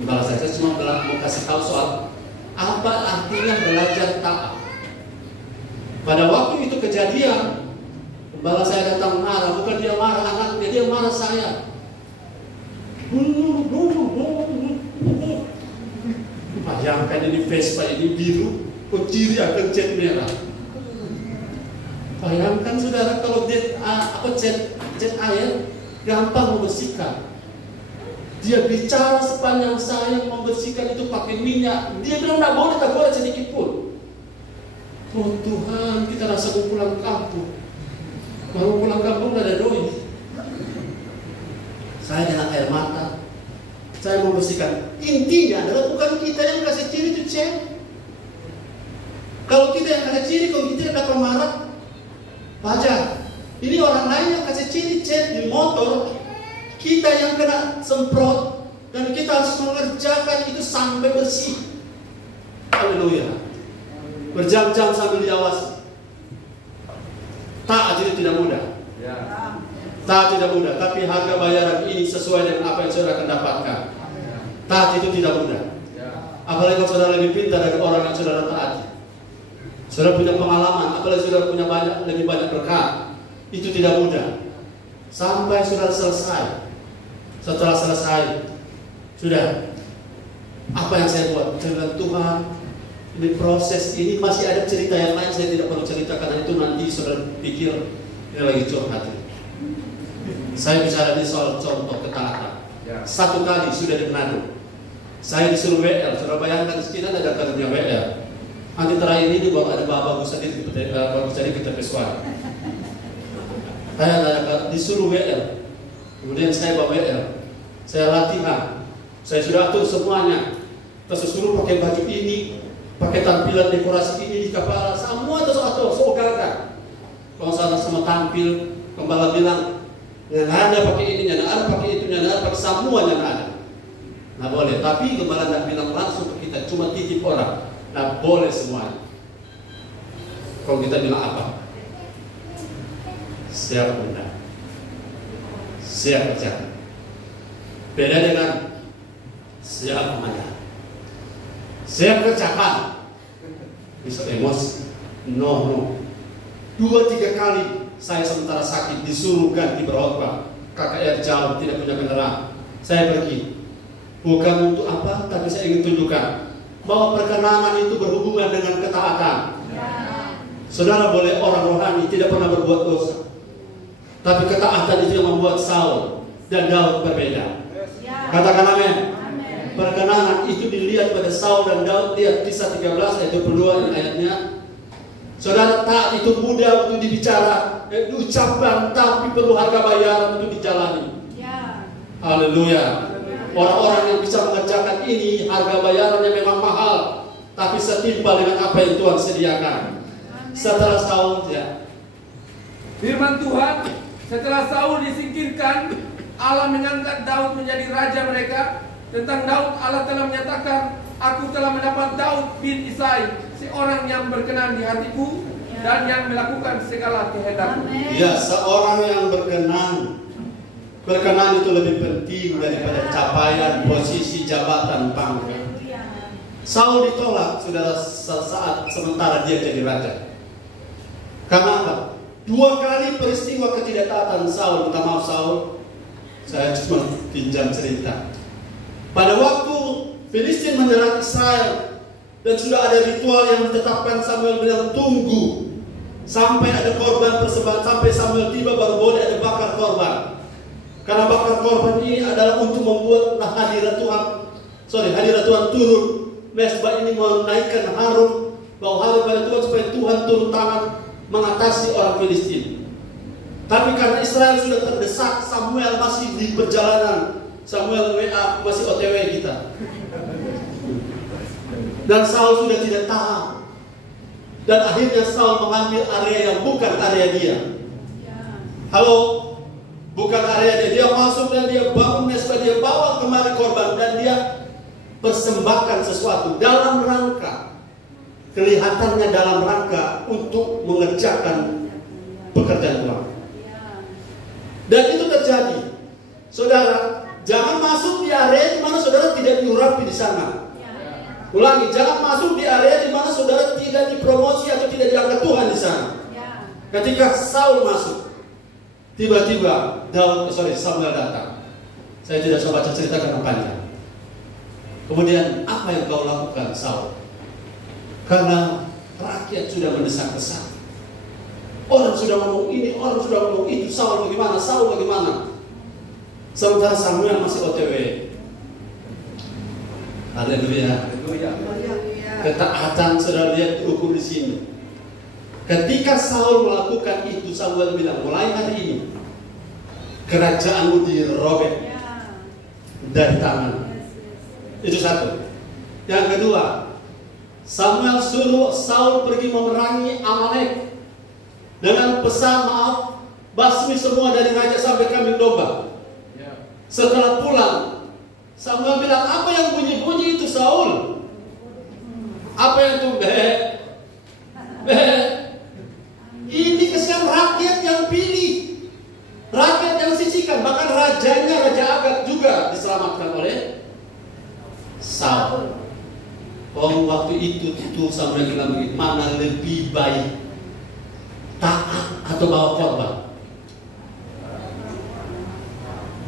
gembala saya cuma mau kasih tahu soal apa artinya belajar taat. Pada waktu itu kejadian, gembala saya datang marah, bukan dia marah anaknya, dia marah saya. Bayangkan ini Vespa ini biru, ciri akan cat merah. Bayangkan saudara kalau cat air gampang membersihkan. Dia bicara sepanjang saya membersihkan itu pakai minyak. Dia bilang tak boleh sedikit pun. Oh Tuhan, kita rasa mau pulang kampung. Mau pulang kampung gak ada doi. Saya dengan air mata, saya membersihkan. Intinya adalah bukan kita yang kasih ciri itu cat. Kalau kita yang kasih ciri, kalau kita yang dapat marah, wajar. Ini orang lain yang kasih ciri cat di motor, kita yang kena semprot, dan kita harus mengerjakan itu sampai bersih. Haleluya. Berjam-jam sambil diawasi. Taat itu tidak mudah. Taat tidak mudah, tapi harga bayaran ini sesuai dengan apa yang saudara akan dapatkan. Taat itu tidak mudah. Apalagi kalau saudara lebih pintar dari orang yang saudara taati. Saudara punya pengalaman, apalagi saudara punya lebih banyak berkat. Itu tidak mudah. Sampai saudara selesai. Setelah selesai, sudah. Apa yang saya buat? Saya bilang, Tuhan, ini proses ini masih ada cerita yang lain, saya tidak perlu cerita karena itu nanti saudara pikir ini lagi curhat. Saya bicara di soal contoh ketaatan. Satu kali sudah di Manado, saya disuruh WL. Saudara bayangkan di sekitar ada karunia WL. Nanti terakhir ini baru ada bagus tadi kita pesuara. Saya disuruh WL. Kemudian saya bawa WL. Saya latihan. Saya sudah atur semuanya. Terus suruh pakai baju ini, pakai tampilan dekorasi ini di kepala, semua itu atur, so gagah. Kalau salah semua tampil, gembala bilang, yang ada pakai ini, yang ada pakai itu, yang ada pakai semuanya ada. Nah boleh, tapi gembala tidak bilang langsung ke kita, cuma titip orang. Nah boleh semuanya. Kalau kita bilang apa? Siap undang, siap kerja. Beda dengan siap mana? Siap kerjakan. Bisa emosi. No. 2-3 kali saya sementara sakit disuruh ganti berkhotbah. KKR jauh, tidak punya kendaraan. Saya pergi. Bukan untuk apa, tapi saya ingin tunjukkan bahwa perkenanan itu berhubungan dengan ketaatan. Saudara boleh orang rohani tidak pernah berbuat dosa, tapi ketaatan itu yang membuat Saul dan Daud berbeda. Katakan amin. Perkenanan itu dilihat pada Saul dan Daud. Lihat kisah 13 ayat 22 ayatnya. Saudara, taat itu mudah untuk dibicara, diucapkan, tapi perlu harga bayaran untuk dijalani. Haleluya. Orang-orang yang bisa mengerjakan ini, harga bayarannya memang mahal, tapi setimpal dengan apa yang Tuhan sediakan. Setelah Saul, ya. Firman Tuhan, setelah Saul disingkirkan, Allah mengangkat Daud menjadi raja mereka. Tentang Daud, Allah telah menyatakan, aku telah mendapat Daud bin Isai, seorang yang berkenan di hatiku dan yang melakukan segala kehendakku. Ya, seorang yang berkenan. Berkenan itu lebih penting daripada capaian, posisi, jabatan, pangkat. Saul ditolak, saudara, saat sementara dia jadi raja. Karena apa? 2 kali peristiwa ketidaktaatan Saul. Minta maaf Saul, saya cuma pinjam cerita. Pada waktu Filistin menyerang Israel dan sudah ada ritual yang ditetapkan, Samuel bilang tunggu sampai ada korban persembahan, sampai Samuel tiba baru boleh ada bakar korban. Karena bakar korban ini adalah untuk membuat hadirat Tuhan turun. Mesbah ini menaikkan harum, bau harum pada Tuhan supaya Tuhan turun tangan mengatasi orang Filistin. Tapi karena Israel sudah terdesak, Samuel masih di perjalanan. Samuel WA, masih OTW kita. Dan Saul sudah tidak tahan. Dan akhirnya Saul mengambil area yang bukan area dia. Halo, bukan area dia. Dia masuk dan dia bangun mesbah, dia bawa kemari korban dan dia persembahkan sesuatu dalam rangka, kelihatannya dalam rangka untuk mengerjakan pekerjaan Tuhan. Dan itu terjadi. Saudara, jangan masuk di area di mana saudara tidak diurapi di sana. Ulangi, jangan masuk di area di mana saudara tidak dipromosi atau tidak diangkat Tuhan di sana. Ketika Saul masuk, tiba-tiba Samuel datang. Saya tidak bisa baca cerita karena panjang. Kemudian apa yang kau lakukan, Saul? Karena rakyat sudah mendesak-desak. Orang sudah ngomong ini, orang sudah ngomong itu. Saul bagaimana? Saul bagaimana? Sementara Samuel masih OTW. Haleluya. Ketaatan saudara lihat diukur di sini. Ketika Saul melakukan itu, Samuel bilang, mulai hari ini kerajaanmu dirobek dari tangan. Itu satu. Yang kedua, Samuel suruh Saul pergi memerangi Amalek dengan pesan maaf, basmi semua dari raja sampai kambing domba. Setelah pulang, Samuel bilang, apa yang bunyi-bunyi itu Saul? Apa yang itu? Ini kesan rakyat yang pilih, rakyat yang sisihkan. Bahkan rajanya, Raja Agag juga diselamatkan oleh Saul. Waktu itu Samuel bilang begini, mana lebih baik, taat atau bawa korban?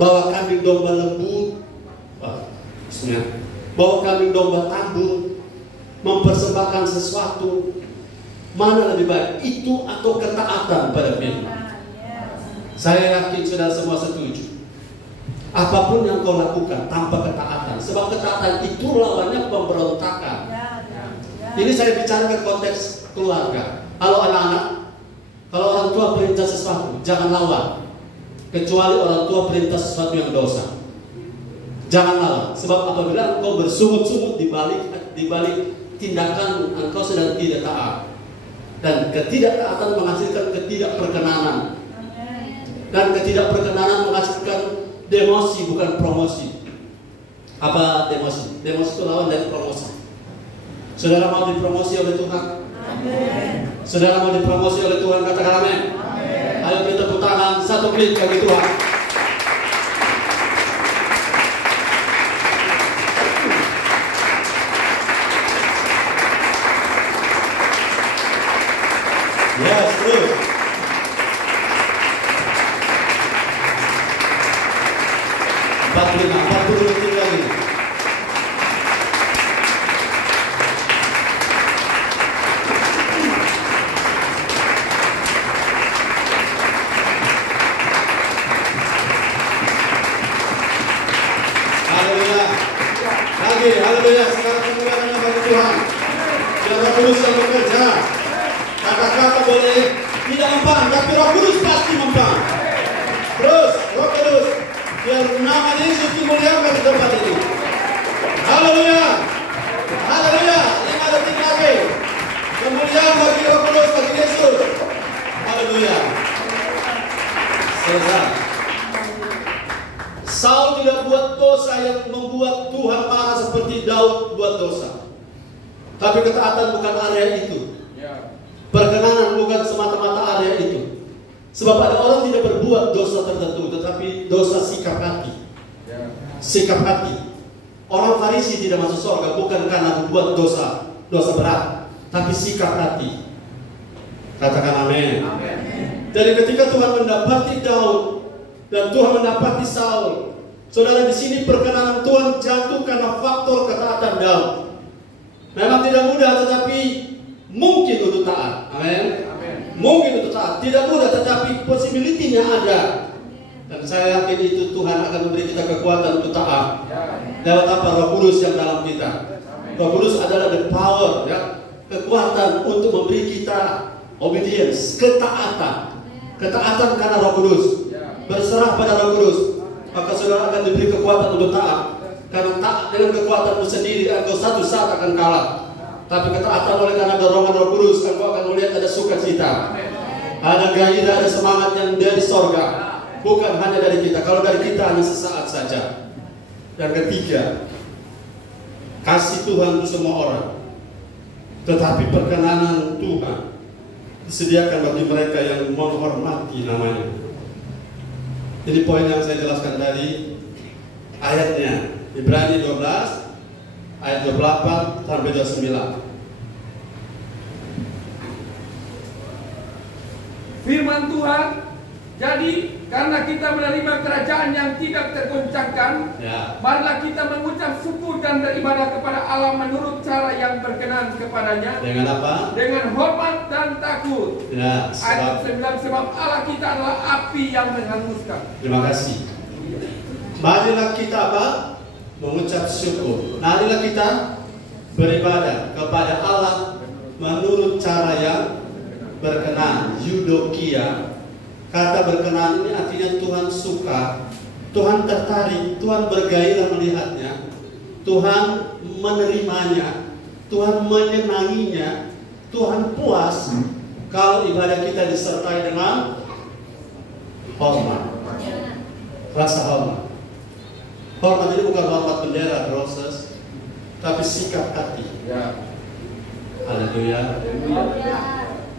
Bawa kambing domba lembu, bawa kambing domba tambun, mempersembahkan sesuatu, mana lebih baik, itu atau ketaatan pada firman? Saya yakin saudara semua setuju. Apapun yang kau lakukan tanpa ketaatan, sebab ketaatan itu lawannya pemberontakan. Ini saya bicarakan konteks keluarga. Kalau anak-anak, kalau orang tua perintah sesuatu, jangan lawan. Kecuali orang tua perintah sesuatu yang dosa, jangan lawan. Sebab apabila engkau bersungut-sungut di balik tindakan engkau sedang tidak taat, dan ketidaktaatan menghasilkan ketidakperkenanan, dan ketidakperkenanan menghasilkan demosi bukan promosi. Apa demosi? Demosi itu lawan dari promosi. Saudara mau dipromosi oleh Tuhan? Amin. Saudara mau dipromosi oleh Tuhan? Katakan amin. Ayo kita tepuk tangan 1 menit bagi Tuhan. Yes, terus. 40 detik lagi. Kudus yang bekerja. Kata-kata boleh tidak mempan, tapi Roh Kudus pasti mempan. Terus, Roh Kudus, biar nama Yesus dimuliakan di tempat ini. Haleluya. Haleluya. 5 detik lagi. Kemuliaan bagi Roh Kudus, bagi Yesus. Haleluya. Selesai. Saul tidak buat dosa yang membuat Tuhan marah seperti Daud buat dosa. Tapi ketaatan bukan area itu. Perkenanan bukan semata-mata area itu. Sebab ada orang tidak berbuat dosa tertentu, tetapi dosa sikap hati. Sikap hati. Orang Farisi tidak masuk surga bukan karena membuat dosa berat, tapi sikap hati. Katakan amin. Jadi ketika Tuhan mendapati Daud dan Tuhan mendapati Saul, saudara, di sini perkenanan Tuhan jatuh karena faktor ketaatan Daud. Memang tidak mudah, tetapi mungkin untuk taat. Amin. Mungkin untuk taat. Tidak mudah, tetapi possibility-nya ada. Dan saya yakin itu Tuhan akan memberi kita kekuatan untuk taat. Lewat apa? Roh Kudus yang dalam kita. Roh Kudus adalah the power, ya, kekuatan untuk memberi kita obedience, ketaatan. Ketaatan karena Roh Kudus. Berserah pada Roh Kudus, maka saudara akan diberi kekuatan untuk taat. Karena taat dengan kekuatanmu sendiri, engkau satu saat akan kalah. Tapi ketaatan oleh karena dorongan Roh Kudus, engkau akan melihat ada sukacita, ada gairah, ada semangat yang dari sorga, bukan hanya dari kita. Kalau dari kita hanya sesaat saja. Yang ketiga, kasih Tuhan untuk semua orang, tetapi perkenanan Tuhan disediakan bagi mereka yang menghormati namanya. Jadi poin yang saya jelaskan tadi, ayatnya Ibrani 12 ayat 28 sampai 29. Firman Tuhan, jadi karena kita menerima kerajaan yang tidak tergoncangkan, marilah kita mengucap syukur dan beribadah kepada Allah menurut cara yang berkenan kepadanya. Dengan apa? Dengan hormat dan takut. Ayat 9, sebab Allah kita adalah api yang menghanguskan. Terima kasih. Marilah kita apa? Mengucap syukur. Marilah kita beribadah kepada Allah menurut cara yang berkenan. Eudokia. Kata berkenan ini artinya Tuhan suka, Tuhan tertarik, Tuhan bergairah melihatnya, Tuhan menerimanya, Tuhan menyenanginya, Tuhan puas kalau ibadah kita disertai dengan hormat, rasa hormat. Hormat ini bukan hormat bendera, proses, tapi sikap hati. Haleluya.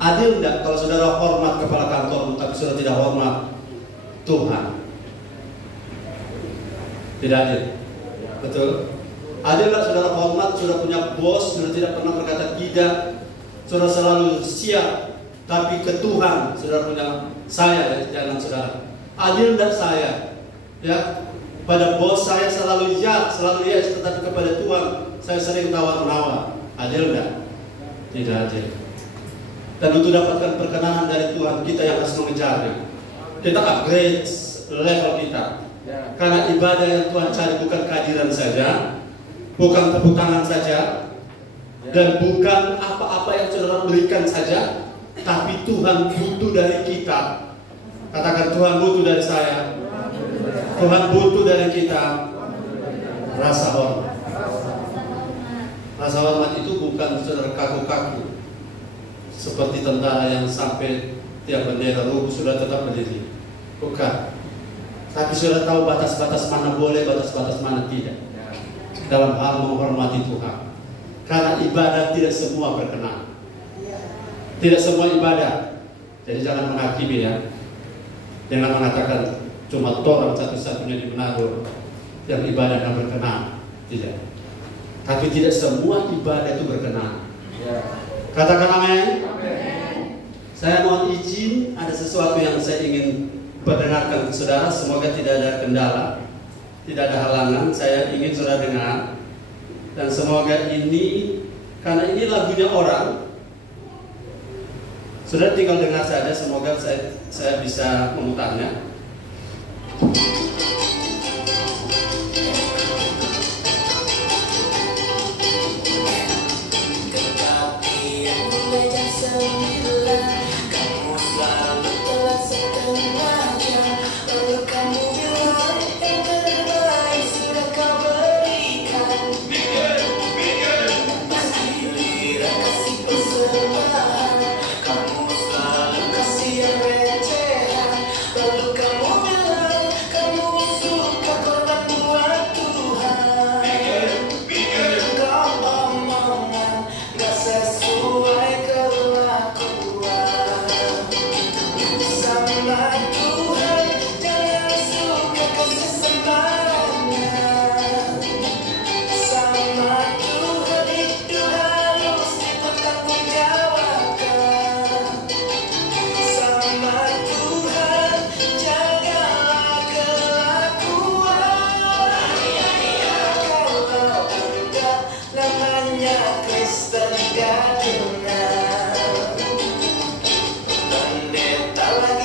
Adil enggak kalau saudara hormat kepala kantor, tapi saudara tidak hormat Tuhan? Tidak adil. Betul? Adil enggak saudara hormat, saudara punya bos, saudara tidak pernah berkata tidak, saudara selalu siap, tapi ke Tuhan saudara punya saya, jangan saudara. Adil enggak saya? Ya, pada bos saya selalu ya, selalu yes, tetapi kepada Tuhan saya sering tawar-menawar. Adil enggak? Tidak adil. Dan untuk dapatkan perkenanan dari Tuhan, kita yang harus mengejarnya. Kita upgrade level kita. Karena ibadah yang Tuhan cari bukan kehadiran saja, bukan tepuk tangan saja, dan bukan apa-apa yang saudara berikan saja, tapi Tuhan butuh dari kita. Katakan, Tuhan butuh dari saya, Tuhan butuh dari kita rasa hormat. Rasa hormat itu bukan saudara kaku-kaku seperti tentara yang sampai tiap bendera rubuh sudah tetap berdiri. Bukan. Tapi sudah tahu batas-batas mana boleh, batas-batas mana tidak, dalam hal menghormati Tuhan. Karena ibadah tidak semua berkenan. Tidak semua ibadah. Jadi jangan menghakimi ya. Jangan mengatakan cuma orang satu-satunya di Manado yang ibadahnya berkenan. Tidak. Tapi tidak semua ibadah itu berkenan. Katakan amin. Saya mohon izin, ada sesuatu yang saya ingin perdengarkan ke saudara. Semoga tidak ada kendala, tidak ada halangan. Saya ingin saudara dengar. Dan semoga ini, karena ini lagunya orang, saudara tinggal dengar saja. Semoga saya bisa memutarnya. Kekatiran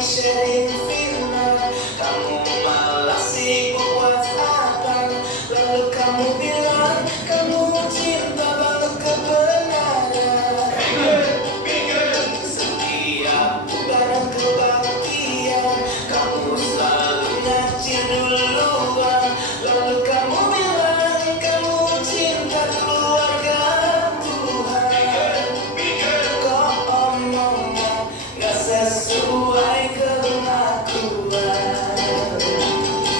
sharing firman, kamu malah sibuk WhatsApp-an. Lalu kamu bilang kamu cinta banget kebenaran. Setiap barang kebaktian, kamu selalu ngacir duluan. Lalu kamu bilang kamu cinta keluarga Tuhan. Kok omongnya gak sesuai kelakuan.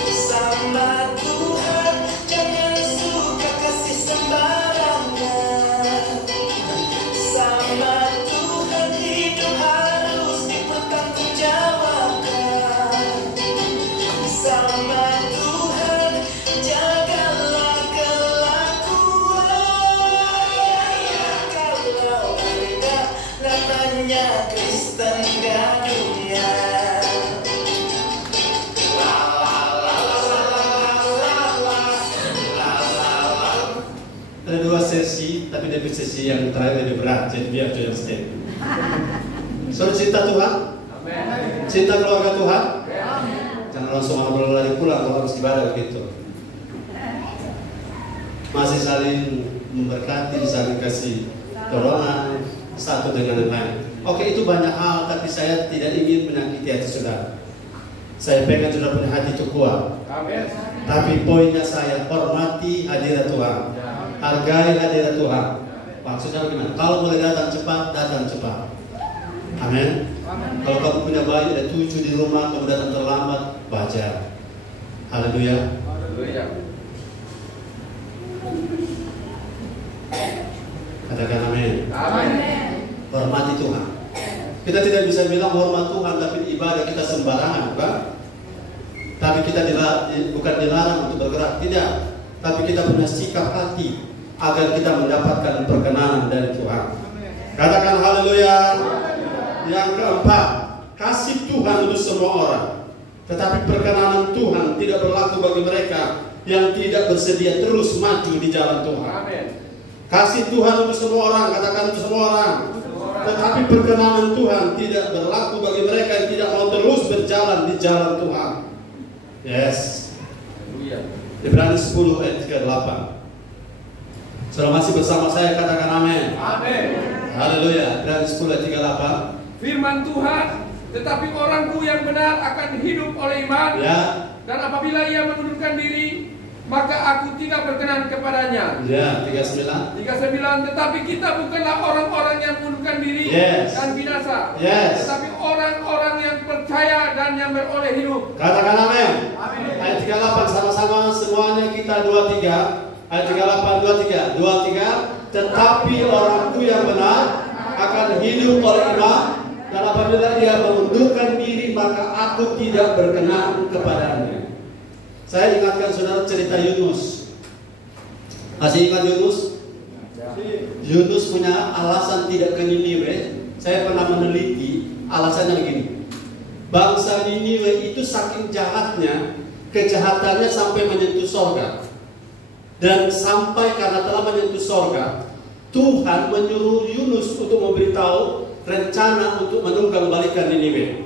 Sama Tuhan jangan suka kasih sembarangan. Sama Tuhan hidup harus dipertanggungjawabkan. Sama Tuhan jagalah kelakuan. Kalau Anda namanya Kristen gadunya. Ada 2 sesi, tapi dari sesi yang terakhir lebih berat, jadi biar join stay. Saudara cinta Tuhan? Cinta keluarga Tuhan? Jangan langsung ngobrol lari pulang kalau harus ibadah begitu. Masih saling memberkati, saling kasih dorongan satu dengan yang lain. Oke, itu banyak hal, tapi saya tidak ingin menyakiti hati saudara. Saya pengen saudara punya hati itu kuat. Tapi poinnya saya hormati hadirat Tuhan. Hargai hadirat Tuhan. Maksudnya bagaimana? Kalau boleh datang cepat, datang cepat. Amin. Kalau kamu punya bayi ada 7 di rumah, kamu datang terlambat, wajar. Haleluya. Katakan amin. Hormati Tuhan. Kita tidak bisa bilang hormat Tuhan tapi ibadah kita sembarangan, bukan? Tapi kita bukan dilarang untuk bergerak, tidak. Tapi kita punya sikap hati agar kita mendapatkan perkenanan dari Tuhan. Katakan haleluya. Yang keempat, kasih Tuhan untuk semua orang. Tetapi perkenanan Tuhan tidak berlaku bagi mereka yang tidak bersedia terus maju di jalan Tuhan. Kasih Tuhan untuk semua orang, katakan untuk semua orang. Tetapi perkenanan Tuhan tidak berlaku bagi mereka yang tidak mau terus berjalan di jalan Tuhan. Yes. Ibrani 10 ayat 38. Saudara masih bersama saya, katakan amin. Amin. Haleluya. Ibrani 10 ayat 38. Firman Tuhan, tetapi orangku yang benar akan hidup oleh iman. Ya. Dan apabila ia mengundurkan diri, maka aku tidak berkenan kepadanya. Ya, 39. 39. Tetapi kita bukanlah orang-orang yang mengundurkan diri dan binasa. Tetapi orang-orang yang percaya dan yang beroleh hidup. Katakan amin. Amin. Ayat 38 sama-sama semuanya kita 23. Ayat 38 23. 23. Tetapi orangku yang benar akan hidup oleh iman, dan apabila dia mengundurkan diri maka aku tidak berkenan kepadanya. Saya ingatkan saudara cerita Yunus. Masih ingat Yunus? Yunus punya alasan tidak ke Niniwe. Saya pernah meneliti alasannya begini. Bangsa Niniwe itu saking jahatnya, kejahatannya sampai menyentuh sorga. Dan sampai karena telah menyentuh sorga, Tuhan menyuruh Yunus untuk memberitahu rencana untuk menunggang balikan Niniwe.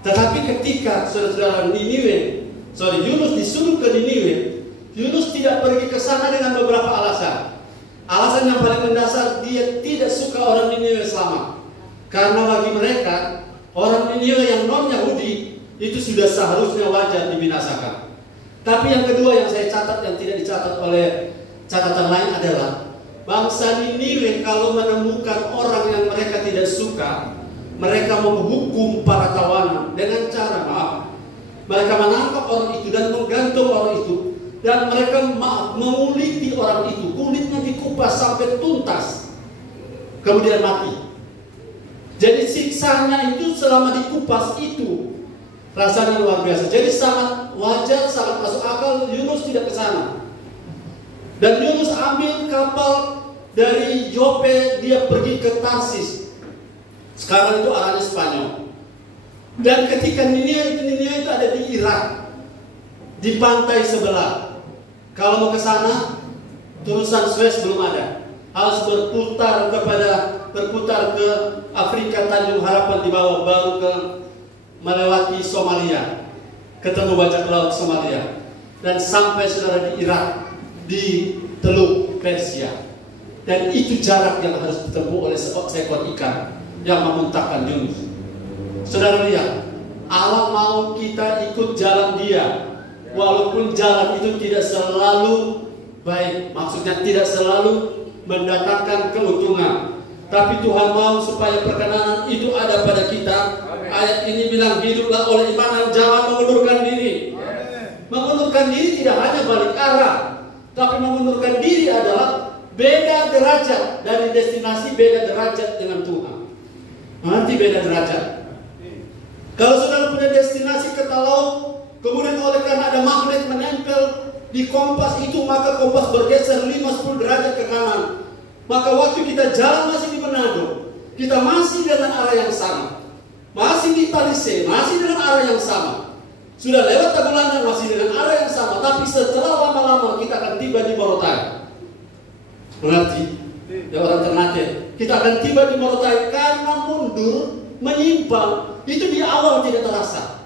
Tetapi ketika saudara-saudara Yunus disuruh ke Niniwe, Yunus tidak pergi ke sana dengan beberapa alasan. Alasan yang paling mendasar, dia tidak suka orang Niniwe selamat. Karena bagi mereka, orang Niniwe yang non-Yahudi itu sudah seharusnya wajar dibinasakan. Tapi yang kedua yang saya catat, yang tidak dicatat oleh catatan lain adalah bangsa Niniwe kalau menemukan orang yang mereka tidak suka, mereka menghukum para tawanan dengan cara mereka menangkap orang itu dan menggantung orang itu, dan mereka menguliti orang itu, kulitnya dikupas sampai tuntas, kemudian mati. Jadi siksanya itu selama dikupas itu rasanya luar biasa. Jadi sangat wajar, sangat masuk akal Yunus tidak ke sana. Dan Yunus ambil kapal dari Yope, dia pergi ke Tarsis. Sekarang itu arahnya Spanyol. Dan ketika Niniwe itu ada di Irak, di pantai sebelah. Kalau mau ke sana, terusan Suez belum ada. Harus berputar ke Afrika Tanjung Harapan di bawah, baru ke melewati Somalia, ketemu bajak laut Somalia, dan sampai saudara di Irak, di Teluk Persia. Dan itu jarak yang harus ditempuh oleh seekor ikan yang memuntahkan Yunus. Saudara lihat, Allah mau kita ikut jalan Dia, walaupun jalan itu tidak selalu baik, maksudnya tidak selalu mendatangkan keuntungan. Tapi Tuhan mau supaya perkenanan itu ada pada kita. Ayat ini bilang, hiduplah oleh iman dan jangan mengundurkan diri. Mengundurkan diri tidak hanya balik arah, tapi mengundurkan diri adalah beda derajat dari destinasi, beda derajat dengan Tuhan. Nanti beda derajat. Kalau saudara punya destinasi ke laut, kemudian oleh karena ada magnet menempel di kompas itu, maka kompas bergeser 5-10 derajat ke kanan. Maka waktu kita jalan masih di Manado, kita masih dengan arah yang sama, masih di Talise, masih dengan arah yang sama. Sudah lewat Tagulandang masih dengan arah yang sama, tapi setelah lama-lama kita akan tiba di Morotai. Mengerti? Ya orang Ternate, kita akan tiba di Morotai karena mundur, menyimpang. Itu di awal tidak terasa.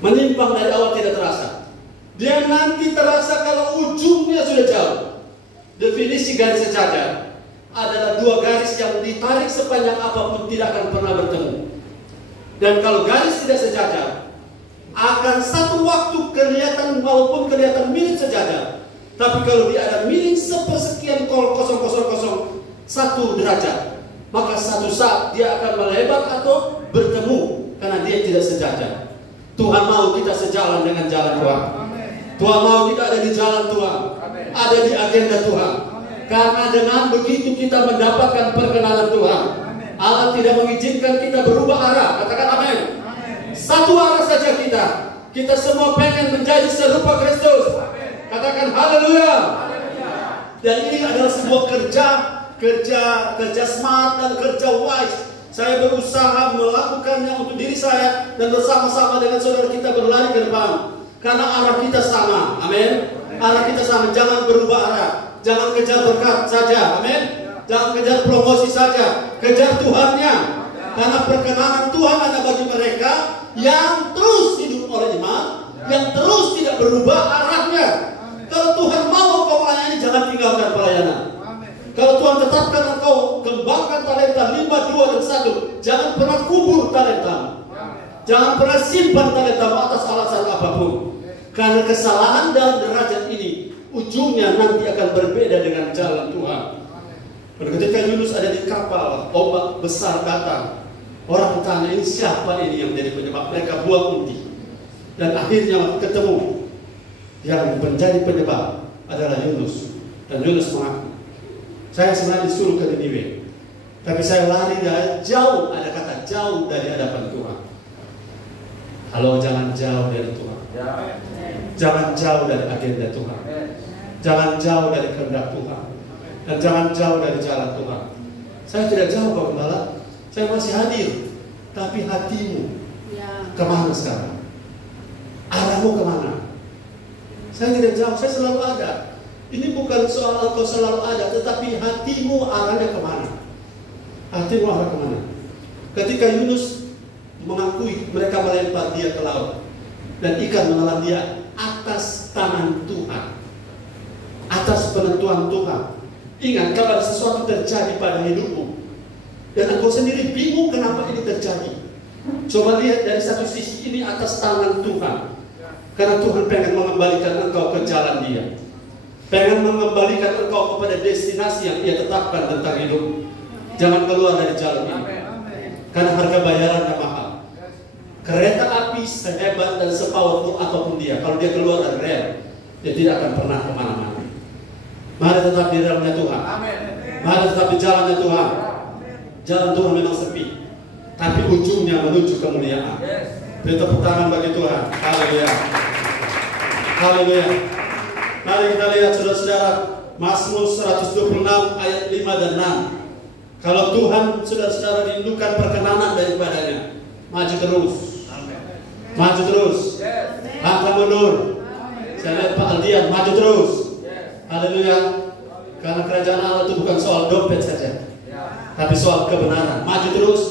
Menyimpang dari awal tidak terasa. Dia nanti terasa kalau ujungnya sudah jauh. Definisi garis sejajar adalah dua garis yang ditarik sepanjang apapun tidak akan pernah bertemu. Dan kalau garis tidak sejajar, akan satu waktu kelihatan walaupun kelihatan miring sejajar. Tapi kalau dia ada miring sepersekian 0,001 derajat, maka satu saat dia akan melebar atau bertemu karena dia tidak sejajar. Tuhan mau kita sejalan dengan jalan Tuhan. Tuhan mau kita ada di jalan Tuhan, ada di agenda Tuhan. Karena dengan begitu kita mendapatkan perkenanan Tuhan. Allah tidak mengizinkan kita berubah arah. Katakan amin. Satu arah saja kita. Kita semua pengen menjadi serupa Kristus. Katakan haleluya. Dan ini adalah sebuah kerja smart dan kerja wise. Saya berusaha melakukannya untuk diri saya dan bersama-sama dengan saudara kita berlari ke depan. Karena arah kita sama, amin. Arah kita sama, jangan berubah arah. Jangan kejar berkat saja, amin. Jangan kejar promosi saja, kejar Tuhannya. Karena perkenanan Tuhan ada bagi mereka yang terus hidup oleh iman, yang terus tidak berubah arahnya. Kalau Tuhan mau kau melayani, jangan tinggalkan pelayanan. Kalau Tuhan tetapkan engkau kembangkan talenta 5, 2, dan 1, jangan pernah kubur talentamu. Jangan pernah simpan talentamu atas alasan apapun. Karena kesalahan dalam derajat ini ujungnya nanti akan berbeda dengan jalan Tuhan. Ketika Yunus ada di kapal, ombak besar datang. Orang bertanya, ini siapa ini yang menjadi penyebab? Mereka buang unti. Dan akhirnya ketemu. Yang menjadi penyebab adalah Yunus. Dan Yunus mengaku, saya sebenarnya disuruh ke Niniwe, tapi saya lari dari jauh, ada kata jauh dari hadapan Tuhan. Halo, jangan jauh dari Tuhan. Jangan jauh dari agenda Tuhan. Jangan jauh dari kehendak Tuhan. Dan jangan jauh dari jalan Tuhan. Saya tidak jauh Pak Gembala, saya masih hadir. Tapi hatimu kemana sekarang? Arahmu kemana? Saya tidak jauh, saya selalu ada. Ini bukan soal engkau selalu ada, tetapi hatimu arahnya kemana? Hatimu arah kemana? Ketika Yunus mengakui mereka melempar dia ke laut dan ikan menelan dia atas tangan Tuhan, atas penentuan Tuhan. Ingat, kalau ada sesuatu terjadi pada hidupmu dan engkau sendiri bingung kenapa ini terjadi, coba lihat dari satu sisi, ini atas tangan Tuhan. Karena Tuhan pengen mengembalikan engkau ke jalan Dia, pengen mengembalikan engkau kepada destinasi yang Ia tetapkan tentang hidup. Jangan keluar dari jalan ini, karena harga bayarannya mahal. Kereta api sehebat dan sepowerful apapun dia, kalau dia keluar dari rel, dia tidak akan pernah kemana-mana. Mari tetap di relnya Tuhan. Mari tetap di jalannya Tuhan. Jalan Tuhan memang sepi, tapi ujungnya menuju kemuliaan. Beri tepuk tangan bagi Tuhan. Haleluya. Haleluya. Mari kita lihat saudara-saudara, Mazmur 126 ayat 5 dan 6. Kalau Tuhan saudara-saudara rindukan perkenanan daripadanya, maju terus. Maju terus. Langkah mundur. Saya lihat Pak Aldian, maju terus. Haleluya. Karena kerajaan Allah itu bukan soal dompet saja, tapi soal kebenaran. Maju terus.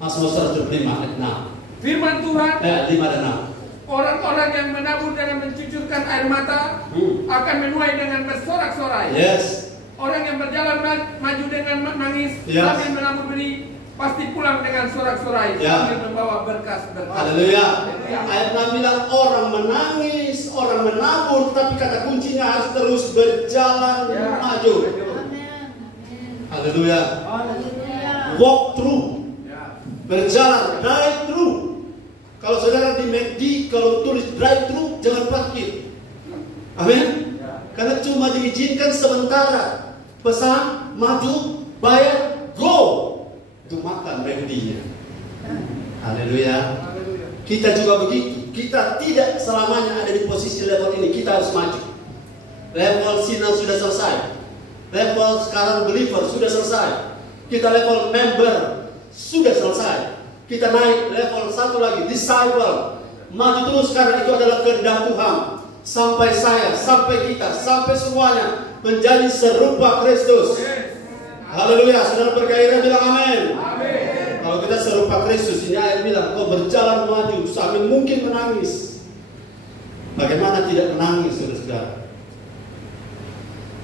Mazmur 125 ayat 6. Firman Tuhan, 5 dan 6. orang-orang yang menabur dengan mencucurkan air mata akan menuai dengan bersorak-sorai. Yes. Orang yang berjalan maju dengan menangis sambil menabur benih pasti pulang dengan sorak-sorai sambil membawa berkas-berkas. Haleluya. Ayat 6 bilang orang menangis, orang menabur, tapi kata kuncinya harus terus berjalan maju. Haleluya. Walk through. Berjalan, drive through. Kalau saudara di McD, kalau tulis drive through, jangan parkir. Amin. Karena cuma diizinkan sementara. Pesan, maju, bayar, go. Itu makan McD-nya. Haleluya. Kita juga begitu. Kita tidak selamanya ada di posisi level ini. Kita harus maju. Level sinner sudah selesai. Level sekarang believer sudah selesai. Kita level member sudah selesai. Kita naik level satu lagi, disciple. Maju terus karena itu adalah kehendak Tuhan. Sampai saya, sampai kita, sampai semuanya menjadi serupa Kristus. Haleluya. Saudara bergairah bilang amin. Kalau kita serupa Kristus, ini ayat bilang kau berjalan maju sambil mungkin menangis. Bagaimana tidak menangis, saudara?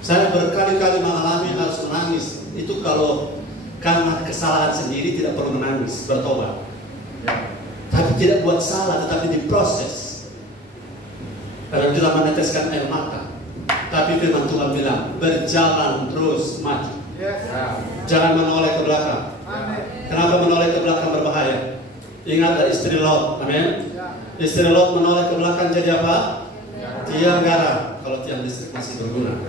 Saya berkali-kali mengalami harus menangis. Itu kalau karena kesalahan sendiri tidak perlu menangis, bertobat. Tapi tidak buat salah, tetapi diproses. Karena kita meneteskan air mata. Tapi firman Tuhan bilang, berjalan terus maju. Jangan menoleh ke belakang. Kenapa menoleh ke belakang berbahaya? Ingat ada istri Lot, amin. Istri Lot menoleh ke belakang jadi apa? Tiang garam. Kalau tiang listrik masih berguna.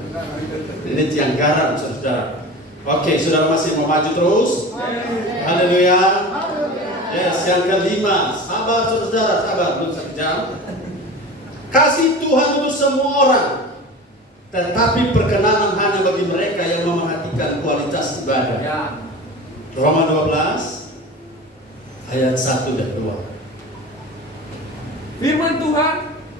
Ini tiang garam, saudara. Oke, saudara masih mau maju terus? Haleluya. Yes, yang kelima, sabar saudara, sabar, belum 1 jam. Kasih Tuhan untuk semua orang, tetapi perkenanan hanya bagi mereka yang memperhatikan kualitas ibadah. Roma 12 ayat 1 dan 2. Firman Tuhan,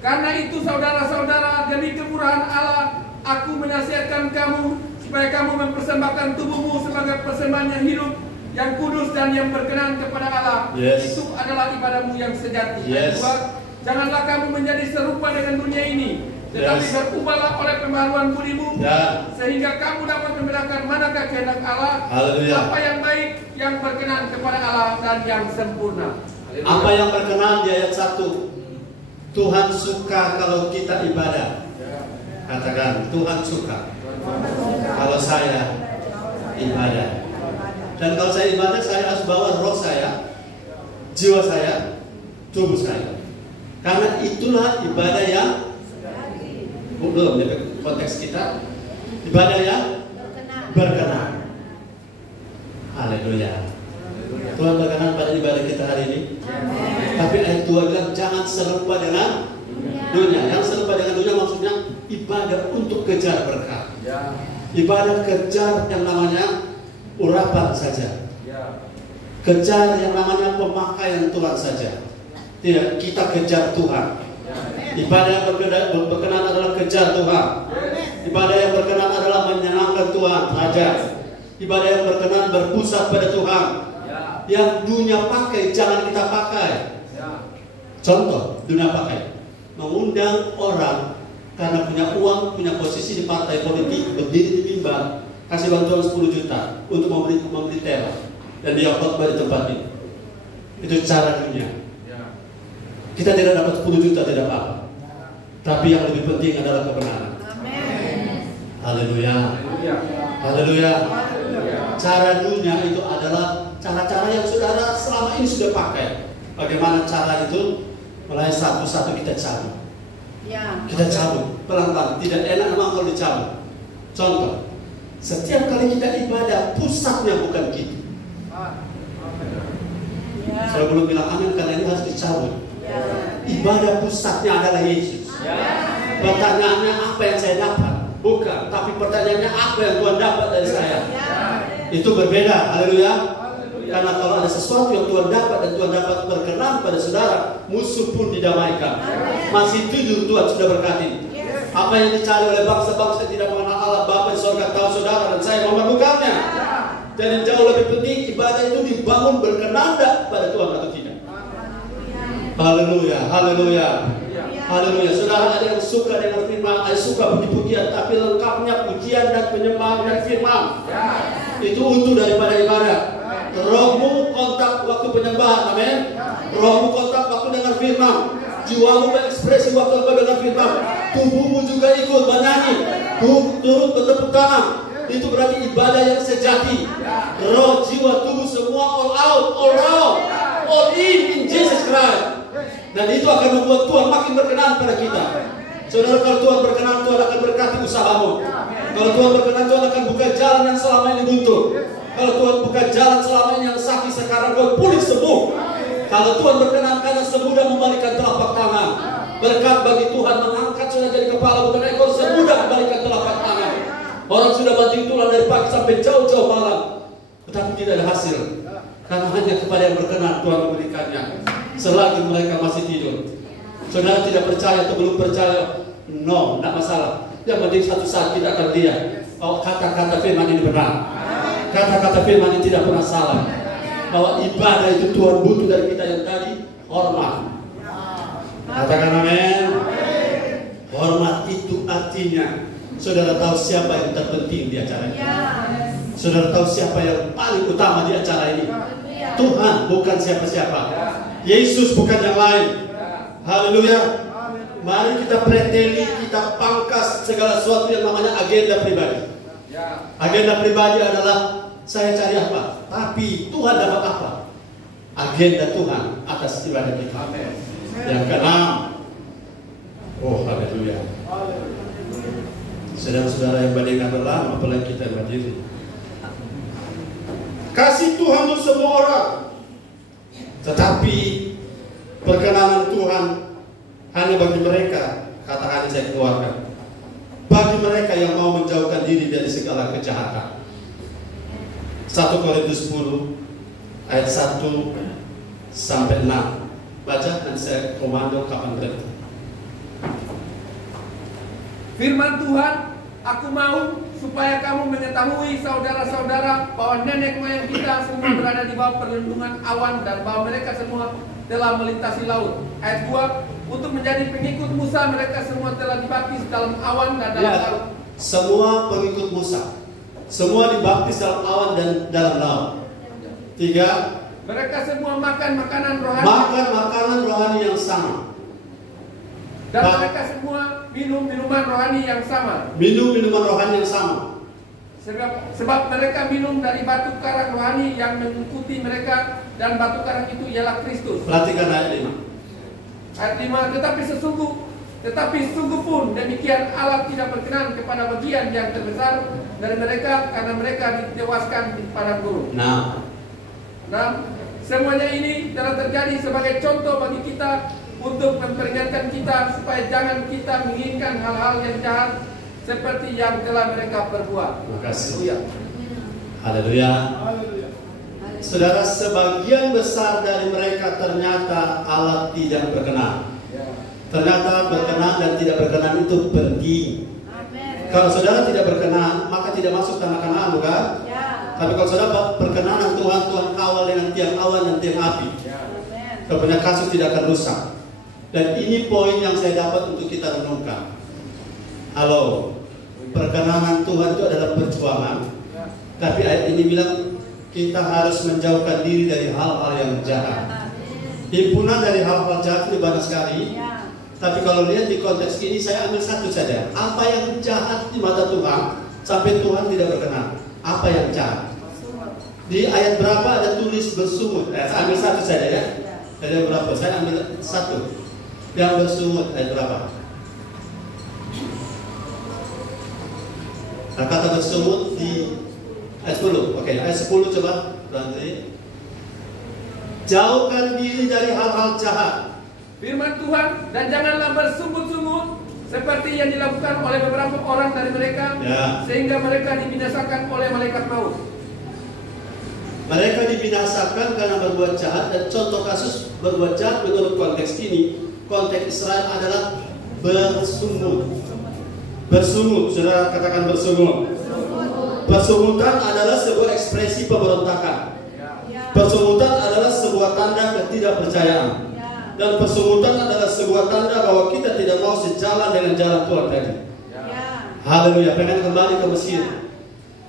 karena itu saudara-saudara, demi kemurahan Allah, aku menasihatkan kamu supaya kamu mempersembahkan tubuhmu sebagai persembahan yang hidup, yang kudus dan yang berkenan kepada Allah. Itu adalah ibadahmu yang sejati. Kedua, janganlah kamu menjadi serupa dengan dunia ini, tetapi berubahlah oleh pembaharuan budimu, sehingga kamu dapat membedakan manakah kehendak Allah, apa yang baik, yang berkenan kepada Allah dan yang sempurna. Apa yang berkenan di ayat 1? Tuhan suka kalau kita ibadah. Katakan, Tuhan suka kalau saya ibadah. Dan kalau saya ibadah, saya harus bawa roh saya, jiwa saya, tubuh saya. Karena itulah ibadah yang belum konteks kita, ibadah yang berkenan. Haleluya. Tuhan berkenan pada ibadah kita hari ini. Tapi ayat 2 bilang jangan serupa dengan dunia. Yang serupa dengan dunia maksudnya ibadah untuk kejar berkat. Ibadah kejar yang namanya urapan saja. Kejar yang namanya pemakaian Tuhan saja. Tidak, kita kejar Tuhan. Ibadah yang berkenan adalah kejar Tuhan. Ibadah yang berkenan adalah menyenangkan Tuhan saja. Ibadah yang berkenan berpusat pada Tuhan. Yang dunia pakai jangan kita pakai. Contoh, dunia pakai mengundang orang karena punya uang, punya posisi di partai politik, berdiri di mimbar, kasih bantuan 10 juta untuk membeli teror dan dia khotbah di tempat ini. Itu cara dunia. Kita tidak dapat 10 juta tidak apa-apa. Tapi yang lebih penting adalah kebenaran. Haleluya. Haleluya. Cara dunia itu adalah cara-cara yang saudara selama ini sudah pakai. Bagaimana cara itu? Mulai satu-satu kita cabut. Kita cabut pelan-pelan. Tidak enak memang kalau dicabut. Contoh, setiap kali kita ibadah, pusatnya bukan kita. Saya belum bilang amin karena ini harus dicabut. Ibadah pusatnya adalah Yesus. Pertanyaannya apa yang saya dapat? Bukan, tapi pertanyaannya apa yang Tuhan dapat dari saya? Itu berbeda. Haleluya. Karena kalau ada sesuatu yang Tuhan dapat dan Tuhan dapat berkenan pada saudara, musuh pun didamaikan. Masih tidur Tuhan sudah berkati. Apa yang dicari oleh bangsa-bangsa tidak mengenal Allah Bapa di surga tahu saudara dan saya memerlukannya. Dan yang jauh lebih penting ibadah itu dibangun berkenan pada Tuhan atau tidak. Haleluya, haleluya, haleluya. Saudara, ada yang suka dengan firman, ada suka puji-pujian, tapi lengkapnya pujian dan penyembahan dan firman. Itu utuh daripada ibadah. Rohmu kontak waktu penyembahan, amin. Rohmu kontak waktu dengar firman. Jiwamu berekspresi waktu kau dengar firman. Tubuhmu juga ikut bernyanyi, turut bertepuk tangan. Itu berarti ibadah yang sejati. Roh, jiwa, tubuh semua all out, all out, all in Jesus Christ. Dan itu akan membuat Tuhan makin berkenan pada kita. Saudara, kalau Tuhan berkenan, Tuhan akan berkati usahamu. Kalau Tuhan berkenan, Tuhan akan buka jalan yang selama ini buntu. Kalau Tuhan buka jalan selama ini yang sakit, sekarang Tuhan pulih sembuh. Kalau Tuhan berkenan, karena semudah membalikan telapak tangan. Berkat bagi Tuhan mengangkat sudah jadi kepala bukan ekor, semudah membalikan telapak tangan. Orang sudah banting tulang dari pagi sampai jauh-jauh malam, tetapi tidak ada hasil. Karena hanya kepada yang berkenan Tuhan memberikannya. Selagi mereka masih tidur. Saudara tidak percaya atau belum percaya, no, tidak masalah. Yang penting satu saat kita akan lihat bahwa kata-kata firman ini benar. Kata-kata firman ini tidak pernah salah. Bahwa ibadah itu Tuhan butuh dari kita yang tadi hormat. Katakan amin. Hormat itu artinya saudara tahu siapa yang terpenting di acara ini. Saudara tahu siapa yang paling utama di acara ini. Tuhan, bukan siapa-siapa. Yesus, bukan yang lain. Haleluya. Mari kita preteli, kita pangkas segala sesuatu yang namanya agenda pribadi. Agenda pribadi adalah saya cari apa, tapi Tuhan dapat apa? Agenda Tuhan atas ibadah kita. Yang keenam, oh haleluya. Saudara-saudara yang bandingkan berlama, apalagi kita yang berdiri. Kasih Tuhan untuk semua orang, tetapi perkenanan Tuhan hanya bagi mereka, kata-kata saya keluarkan, bagi mereka yang mau menjauhkan diri dari segala kejahatan. 1 Korintus 10 ayat 1 sampai 6. Baca dan saya komando kapan berhenti. Firman Tuhan, aku mau supaya kamu mengetahui saudara-saudara bahwa nenek moyang kita semua berada di bawah perlindungan awan dan bahwa mereka semua telah melintasi laut. Ayat 2, untuk menjadi pengikut Musa mereka semua telah dibaptis dalam awan dan dalam laut. Semua pengikut Musa, semua dibaptis dalam awan dan dalam laut. 3, mereka semua makan makanan rohani. Makan makanan rohani yang sama. Dan mereka semua minum minuman rohani yang sama. Minum minuman rohani yang sama. Sebab mereka minum dari batu karang rohani yang mengikuti mereka, dan batu karang itu ialah Kristus. Perhatikan ayat 5. Ayat 5, tetapi sungguh pun demikian Allah tidak berkenan kepada bagian yang terbesar dari mereka, karena mereka ditewaskan di padang gurun. Nah, semuanya ini telah terjadi sebagai contoh bagi kita, untuk memperingatkan kita supaya jangan kita menginginkan hal-hal yang jahat seperti yang telah mereka perbuat. Terima kasih. Haleluya. Saudara, sebagian besar dari mereka ternyata Allah tidak berkenan. Ternyata berkenan dan tidak berkenan itu penting. Kalau saudara tidak berkenan, maka tidak masuk tanah Kanaan, bukan? Tapi kalau saudara berkenan Tuhan, Tuhan kawal dengan tiang awan dan tiang api. Kalau punya kasus tidak akan rusak. Dan ini poin yang saya dapat untuk kita renungkan. Halo, perkenanan Tuhan itu adalah perjuangan. Tapi ayat ini bilang kita harus menjauhkan diri dari hal-hal yang jahat. Himpunan dari hal-hal jahat itu banyak sekali. Tapi kalau lihat di konteks ini, saya ambil satu saja. Apa yang jahat di mata Tuhan sampai Tuhan tidak berkenan? Apa yang jahat? Di ayat berapa ada tulis bersungut? Saya ambil satu saja ya. Ayat berapa? Saya ambil satu. Yang bersungut ayat berapa? Nah, kata bersungut di ayat 10. Oke, ayat 10 coba berarti. Jauhkan diri dari hal-hal jahat. Firman Tuhan, dan janganlah bersungut-sungut seperti yang dilakukan oleh beberapa orang dari mereka, sehingga mereka dibinasakan oleh malaikat maut. Mereka dibinasakan karena berbuat jahat, dan contoh kasus berbuat jahat menurut konteks ini, konteks Israel adalah bersungut. Bersungut, saudara katakan bersungut. Bersungutan adalah sebuah ekspresi pemberontakan. Bersungutan adalah sebuah tanda ketidakpercayaan. Dan persungutan adalah sebuah tanda bahwa kita tidak mau sejalan dengan jalan Tuhan tadi. Haleluya. Pengen kembali ke Mesir.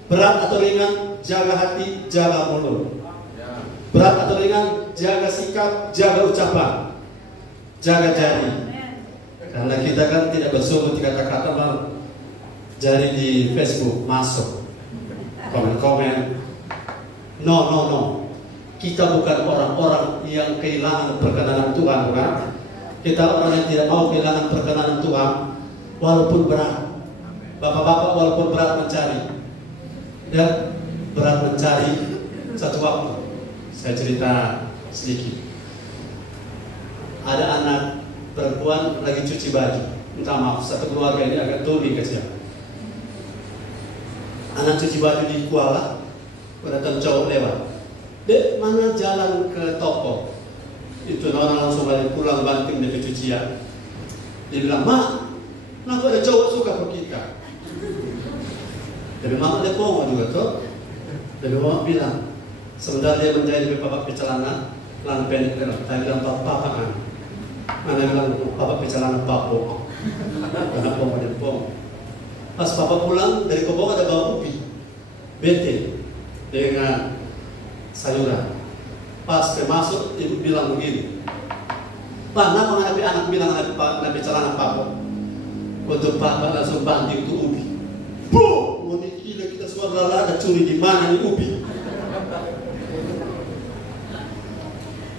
Berat atau ringan, jaga hati, jaga mulut. Berat atau ringan, jaga sikap, jaga ucapan, jaga jari. Karena kita kan tidak bersungut kata-kata, jari di Facebook masuk, komen-komen. No. Kita bukan orang-orang yang kehilangan perkenanan Tuhan, bukan? Kita orang yang tidak mau kehilangan perkenanan Tuhan, walaupun berat. Bapak-bapak walaupun berat mencari, dan berat mencari satu waktu. Saya cerita sedikit. Ada anak perempuan lagi cuci baju. Minta maaf, satu keluarga ini agak tuli kecil. Anak cuci baju di Kuala, datang cowok lewat. Dek, mana jalan ke toko? Itu orang langsung balik pulang banting dari cucian. Dia bilang, "Mak, kenapa ada cowok suka ke kita?" Dari mama dia bohong juga tuh. Dari mama bilang, sebentar dia menjahit bapak pecelana, celana pendek bilang, saya bilang papa kan. Mana bilang papa pecelana papo. Karena bohong dia bohong. Pas papa pulang dari kebun ada bawa ubi, bete dengan sayuran. Pas masuk ibu bilang begini, "Pak, kenapa menghadapi anak bilang nabi celana papo?" Untuk papa langsung banting itu ubi. Boom! Mau gila kita suara ada curi di mana nih ubi?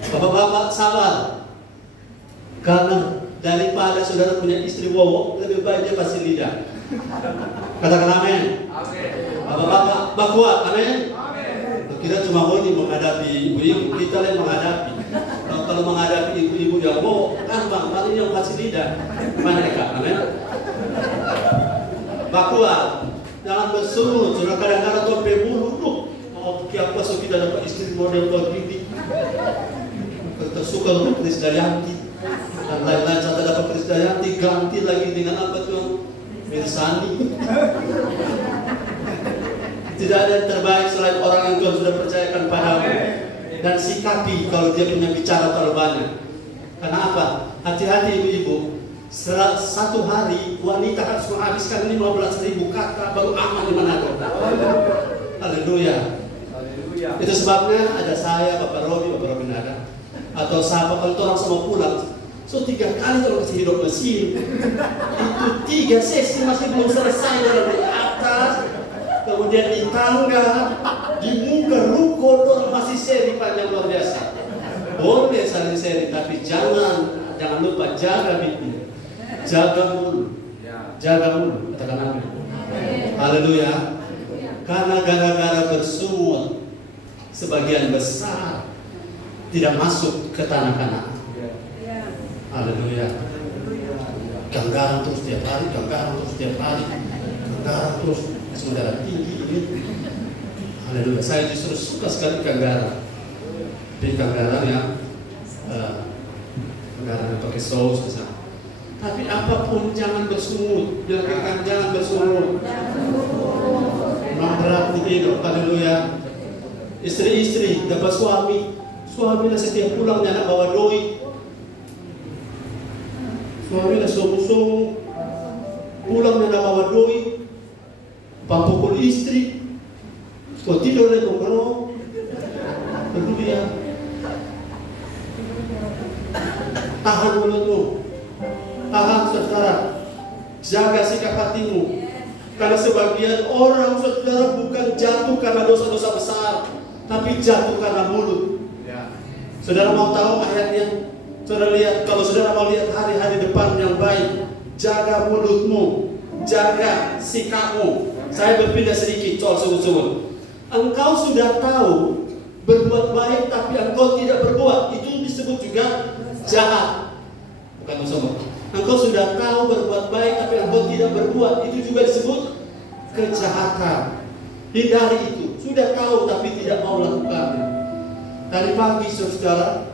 Bapak-bapak sabar. Karena daripada saudara punya istri wowo, lebih baik dia pasti lidah. Katakan amin. Bapak-bapak bakuat, amin. Kita cuma ini menghadapi ibu-ibu, kita yang menghadapi. Kalau menghadapi ibu-ibu yang wowo, kan bang, paling yang pasti lidah. Mereka, amin. Bakuat, jangan bersungut. Sudah kadang-kadang tuh pebulu tuh. Oh, apa so kita dapat istri model begini? Tersuka untuk Krisdayanti dan lain-lain. Saya dapat Krisdayanti ganti lagi dengan apa tuh? Mirsani. Tidak ada yang terbaik selain orang yang Tuhan sudah percayakan padamu. Dan sikapi kalau dia punya bicara terlalu banyak. Karena apa? Hati-hati ibu-ibu. Satu hari wanita harus menghabiskan 15.000 kata baru aman di Manado. Haleluya. Itu sebabnya ada saya, Bapak Robin ada, atau sahabat kalau orang semua pulang. So 3 kali kalau kasih hidup mesin, itu 3 sesi masih belum selesai dari atas, kemudian di tangga, di muka ruko orang masih seri panjang luar biasa. Boleh saling seri, tapi jangan lupa jaga bibir. Jaga mulut, katakan amin. Haleluya. Karena gara-gara bersungut, sebagian besar tidak masuk ke tanah Kanaan. Haleluya. Ganggaran terus tiap hari, ganggaran terus saudara tinggi ini. Haleluya. Saya justru suka sekali ganggaran. Tapi ganggaran yang pakai saus misalnya. Tapi apapun jangan bersungut. Bilangkan jangan bersungut. Berat hidup. Haleluya. Istri-istri dapat suami lah setiap pulangnya nak bawa doi. Suami lah somu pulang nak bawa doi. Pampukul istri. Kau tidur lagi kau peduli ya. Tahan mulutmu. Tahan saudara. Jaga sikap hatimu. Karena sebagian orang saudara bukan jatuh karena dosa-dosa besar, tapi jatuh karena mulut. Saudara mau tahu ayatnya? Saudara lihat, kalau saudara mau lihat hari-hari depan yang baik, jaga mulutmu, jaga sikapmu. Saya berpindah sedikit soal sebut-sebut. Engkau sudah tahu berbuat baik, tapi engkau tidak berbuat, itu disebut juga jahat. Bukan sebut. Engkau sudah tahu berbuat baik, tapi engkau tidak berbuat, itu juga disebut kejahatan. Hindari itu. Sudah tahu tapi tidak mau lakukan. Tadi pagi saudara,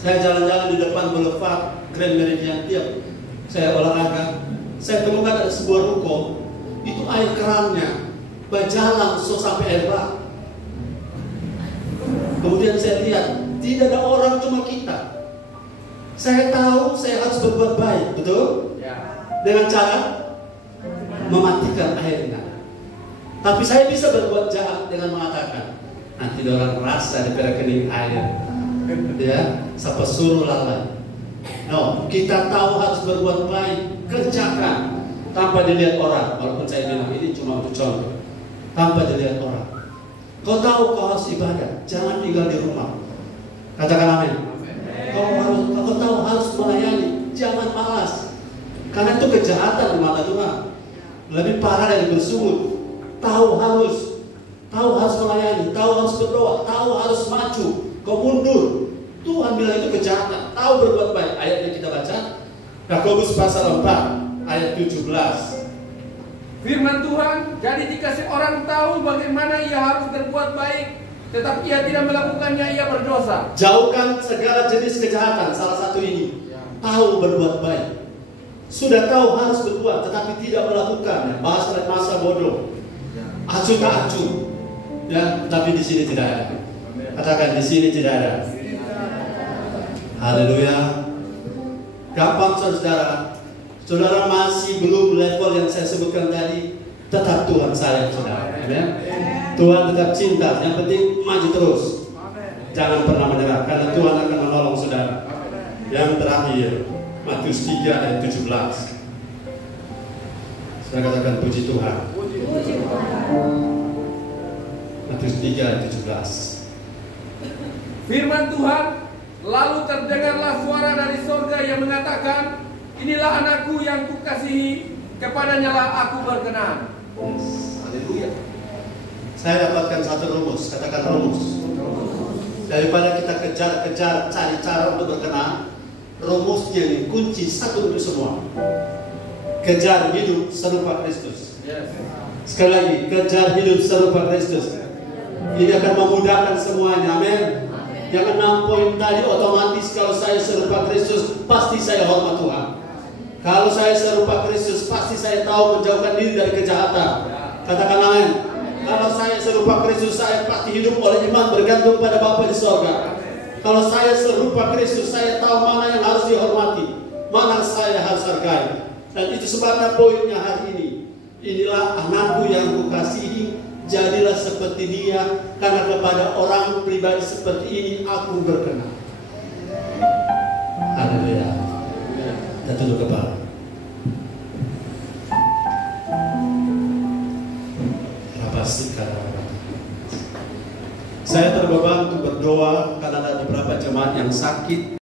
saya jalan-jalan di depan Boulevard Grand Meridian tiap saya olahraga. Saya temukan ada sebuah ruko, itu air kerannya berjalan sampai air bak. Kemudian saya lihat tidak ada orang, cuma kita. Saya tahu saya harus berbuat baik, betul? Dengan cara mematikan airnya. Tapi saya bisa berbuat jahat dengan mengatakan, nanti orang rasa di rekening air, ya, siapa suruh lalai. No, kita tahu harus berbuat baik, kerjakan tanpa dilihat orang. Walaupun saya bilang ini cuma untuk contoh, tanpa dilihat orang. Kau tahu kau harus ibadah, jangan tinggal di rumah. Katakan amin. Kau tahu harus melayani, jangan malas. Karena itu kejahatan di mata Tuhan. Lebih parah dari bersungut. Tahu harus melayani, tahu harus berdoa, tahu harus maju. Kau mundur. Tuhan bilang itu kejahatan. Tahu berbuat baik. Ayatnya kita baca. Yakobus pasal 4 ayat 17. Firman Tuhan, jadi jika seorang tahu bagaimana ia harus berbuat baik, tetapi ia tidak melakukannya, ia berdosa. Jauhkan segala jenis kejahatan. Salah satu ini, tahu berbuat baik. Sudah tahu harus berbuat, tetapi tidak melakukan. Bahasa masa bodoh, acuh tak acuh. Ya, tapi di sini tidak ada. Katakan di sini tidak ada. Haleluya. Gampang saudara. Saudara masih belum level yang saya sebutkan tadi, tetap Tuhan sayang saudara. Amen. Tuhan tetap cinta. Yang penting maju terus. Jangan pernah menyerah, karena Tuhan akan menolong saudara. Yang terakhir, Matius 3 ayat 17. Saya katakan puji Tuhan. Matius 3 ayat 17. Firman Tuhan, lalu terdengarlah suara dari surga yang mengatakan, inilah anakku yang kukasihi, kepadanya lah aku berkenan. Haleluya. Saya dapatkan satu rumus, katakan rumus. Daripada kita kejar-kejar cari cara untuk berkenan, rumusnya ini kunci satu untuk semua. Kejar hidup serupa Kristus. Sekali lagi, kejar hidup serupa Kristus. Ini akan memudahkan semuanya. Amin. Jangan 6 poin tadi otomatis kalau saya serupa Kristus pasti saya hormat Tuhan. Kalau saya serupa Kristus pasti saya tahu menjauhkan diri dari kejahatan. Katakan amin. Kalau saya serupa Kristus saya pasti hidup oleh iman bergantung pada Bapa di sorga. Kalau saya serupa Kristus saya tahu mana yang harus dihormati, mana saya harus hargai. Dan itu sebabnya poinnya hari ini. Inilah anakku yang kukasihi, jadilah seperti dia, karena kepada orang pribadi seperti ini aku berkenan. Haleluya. Kita tunduk kepala. Saya terbeban untuk berdoa karena ada beberapa jemaat yang sakit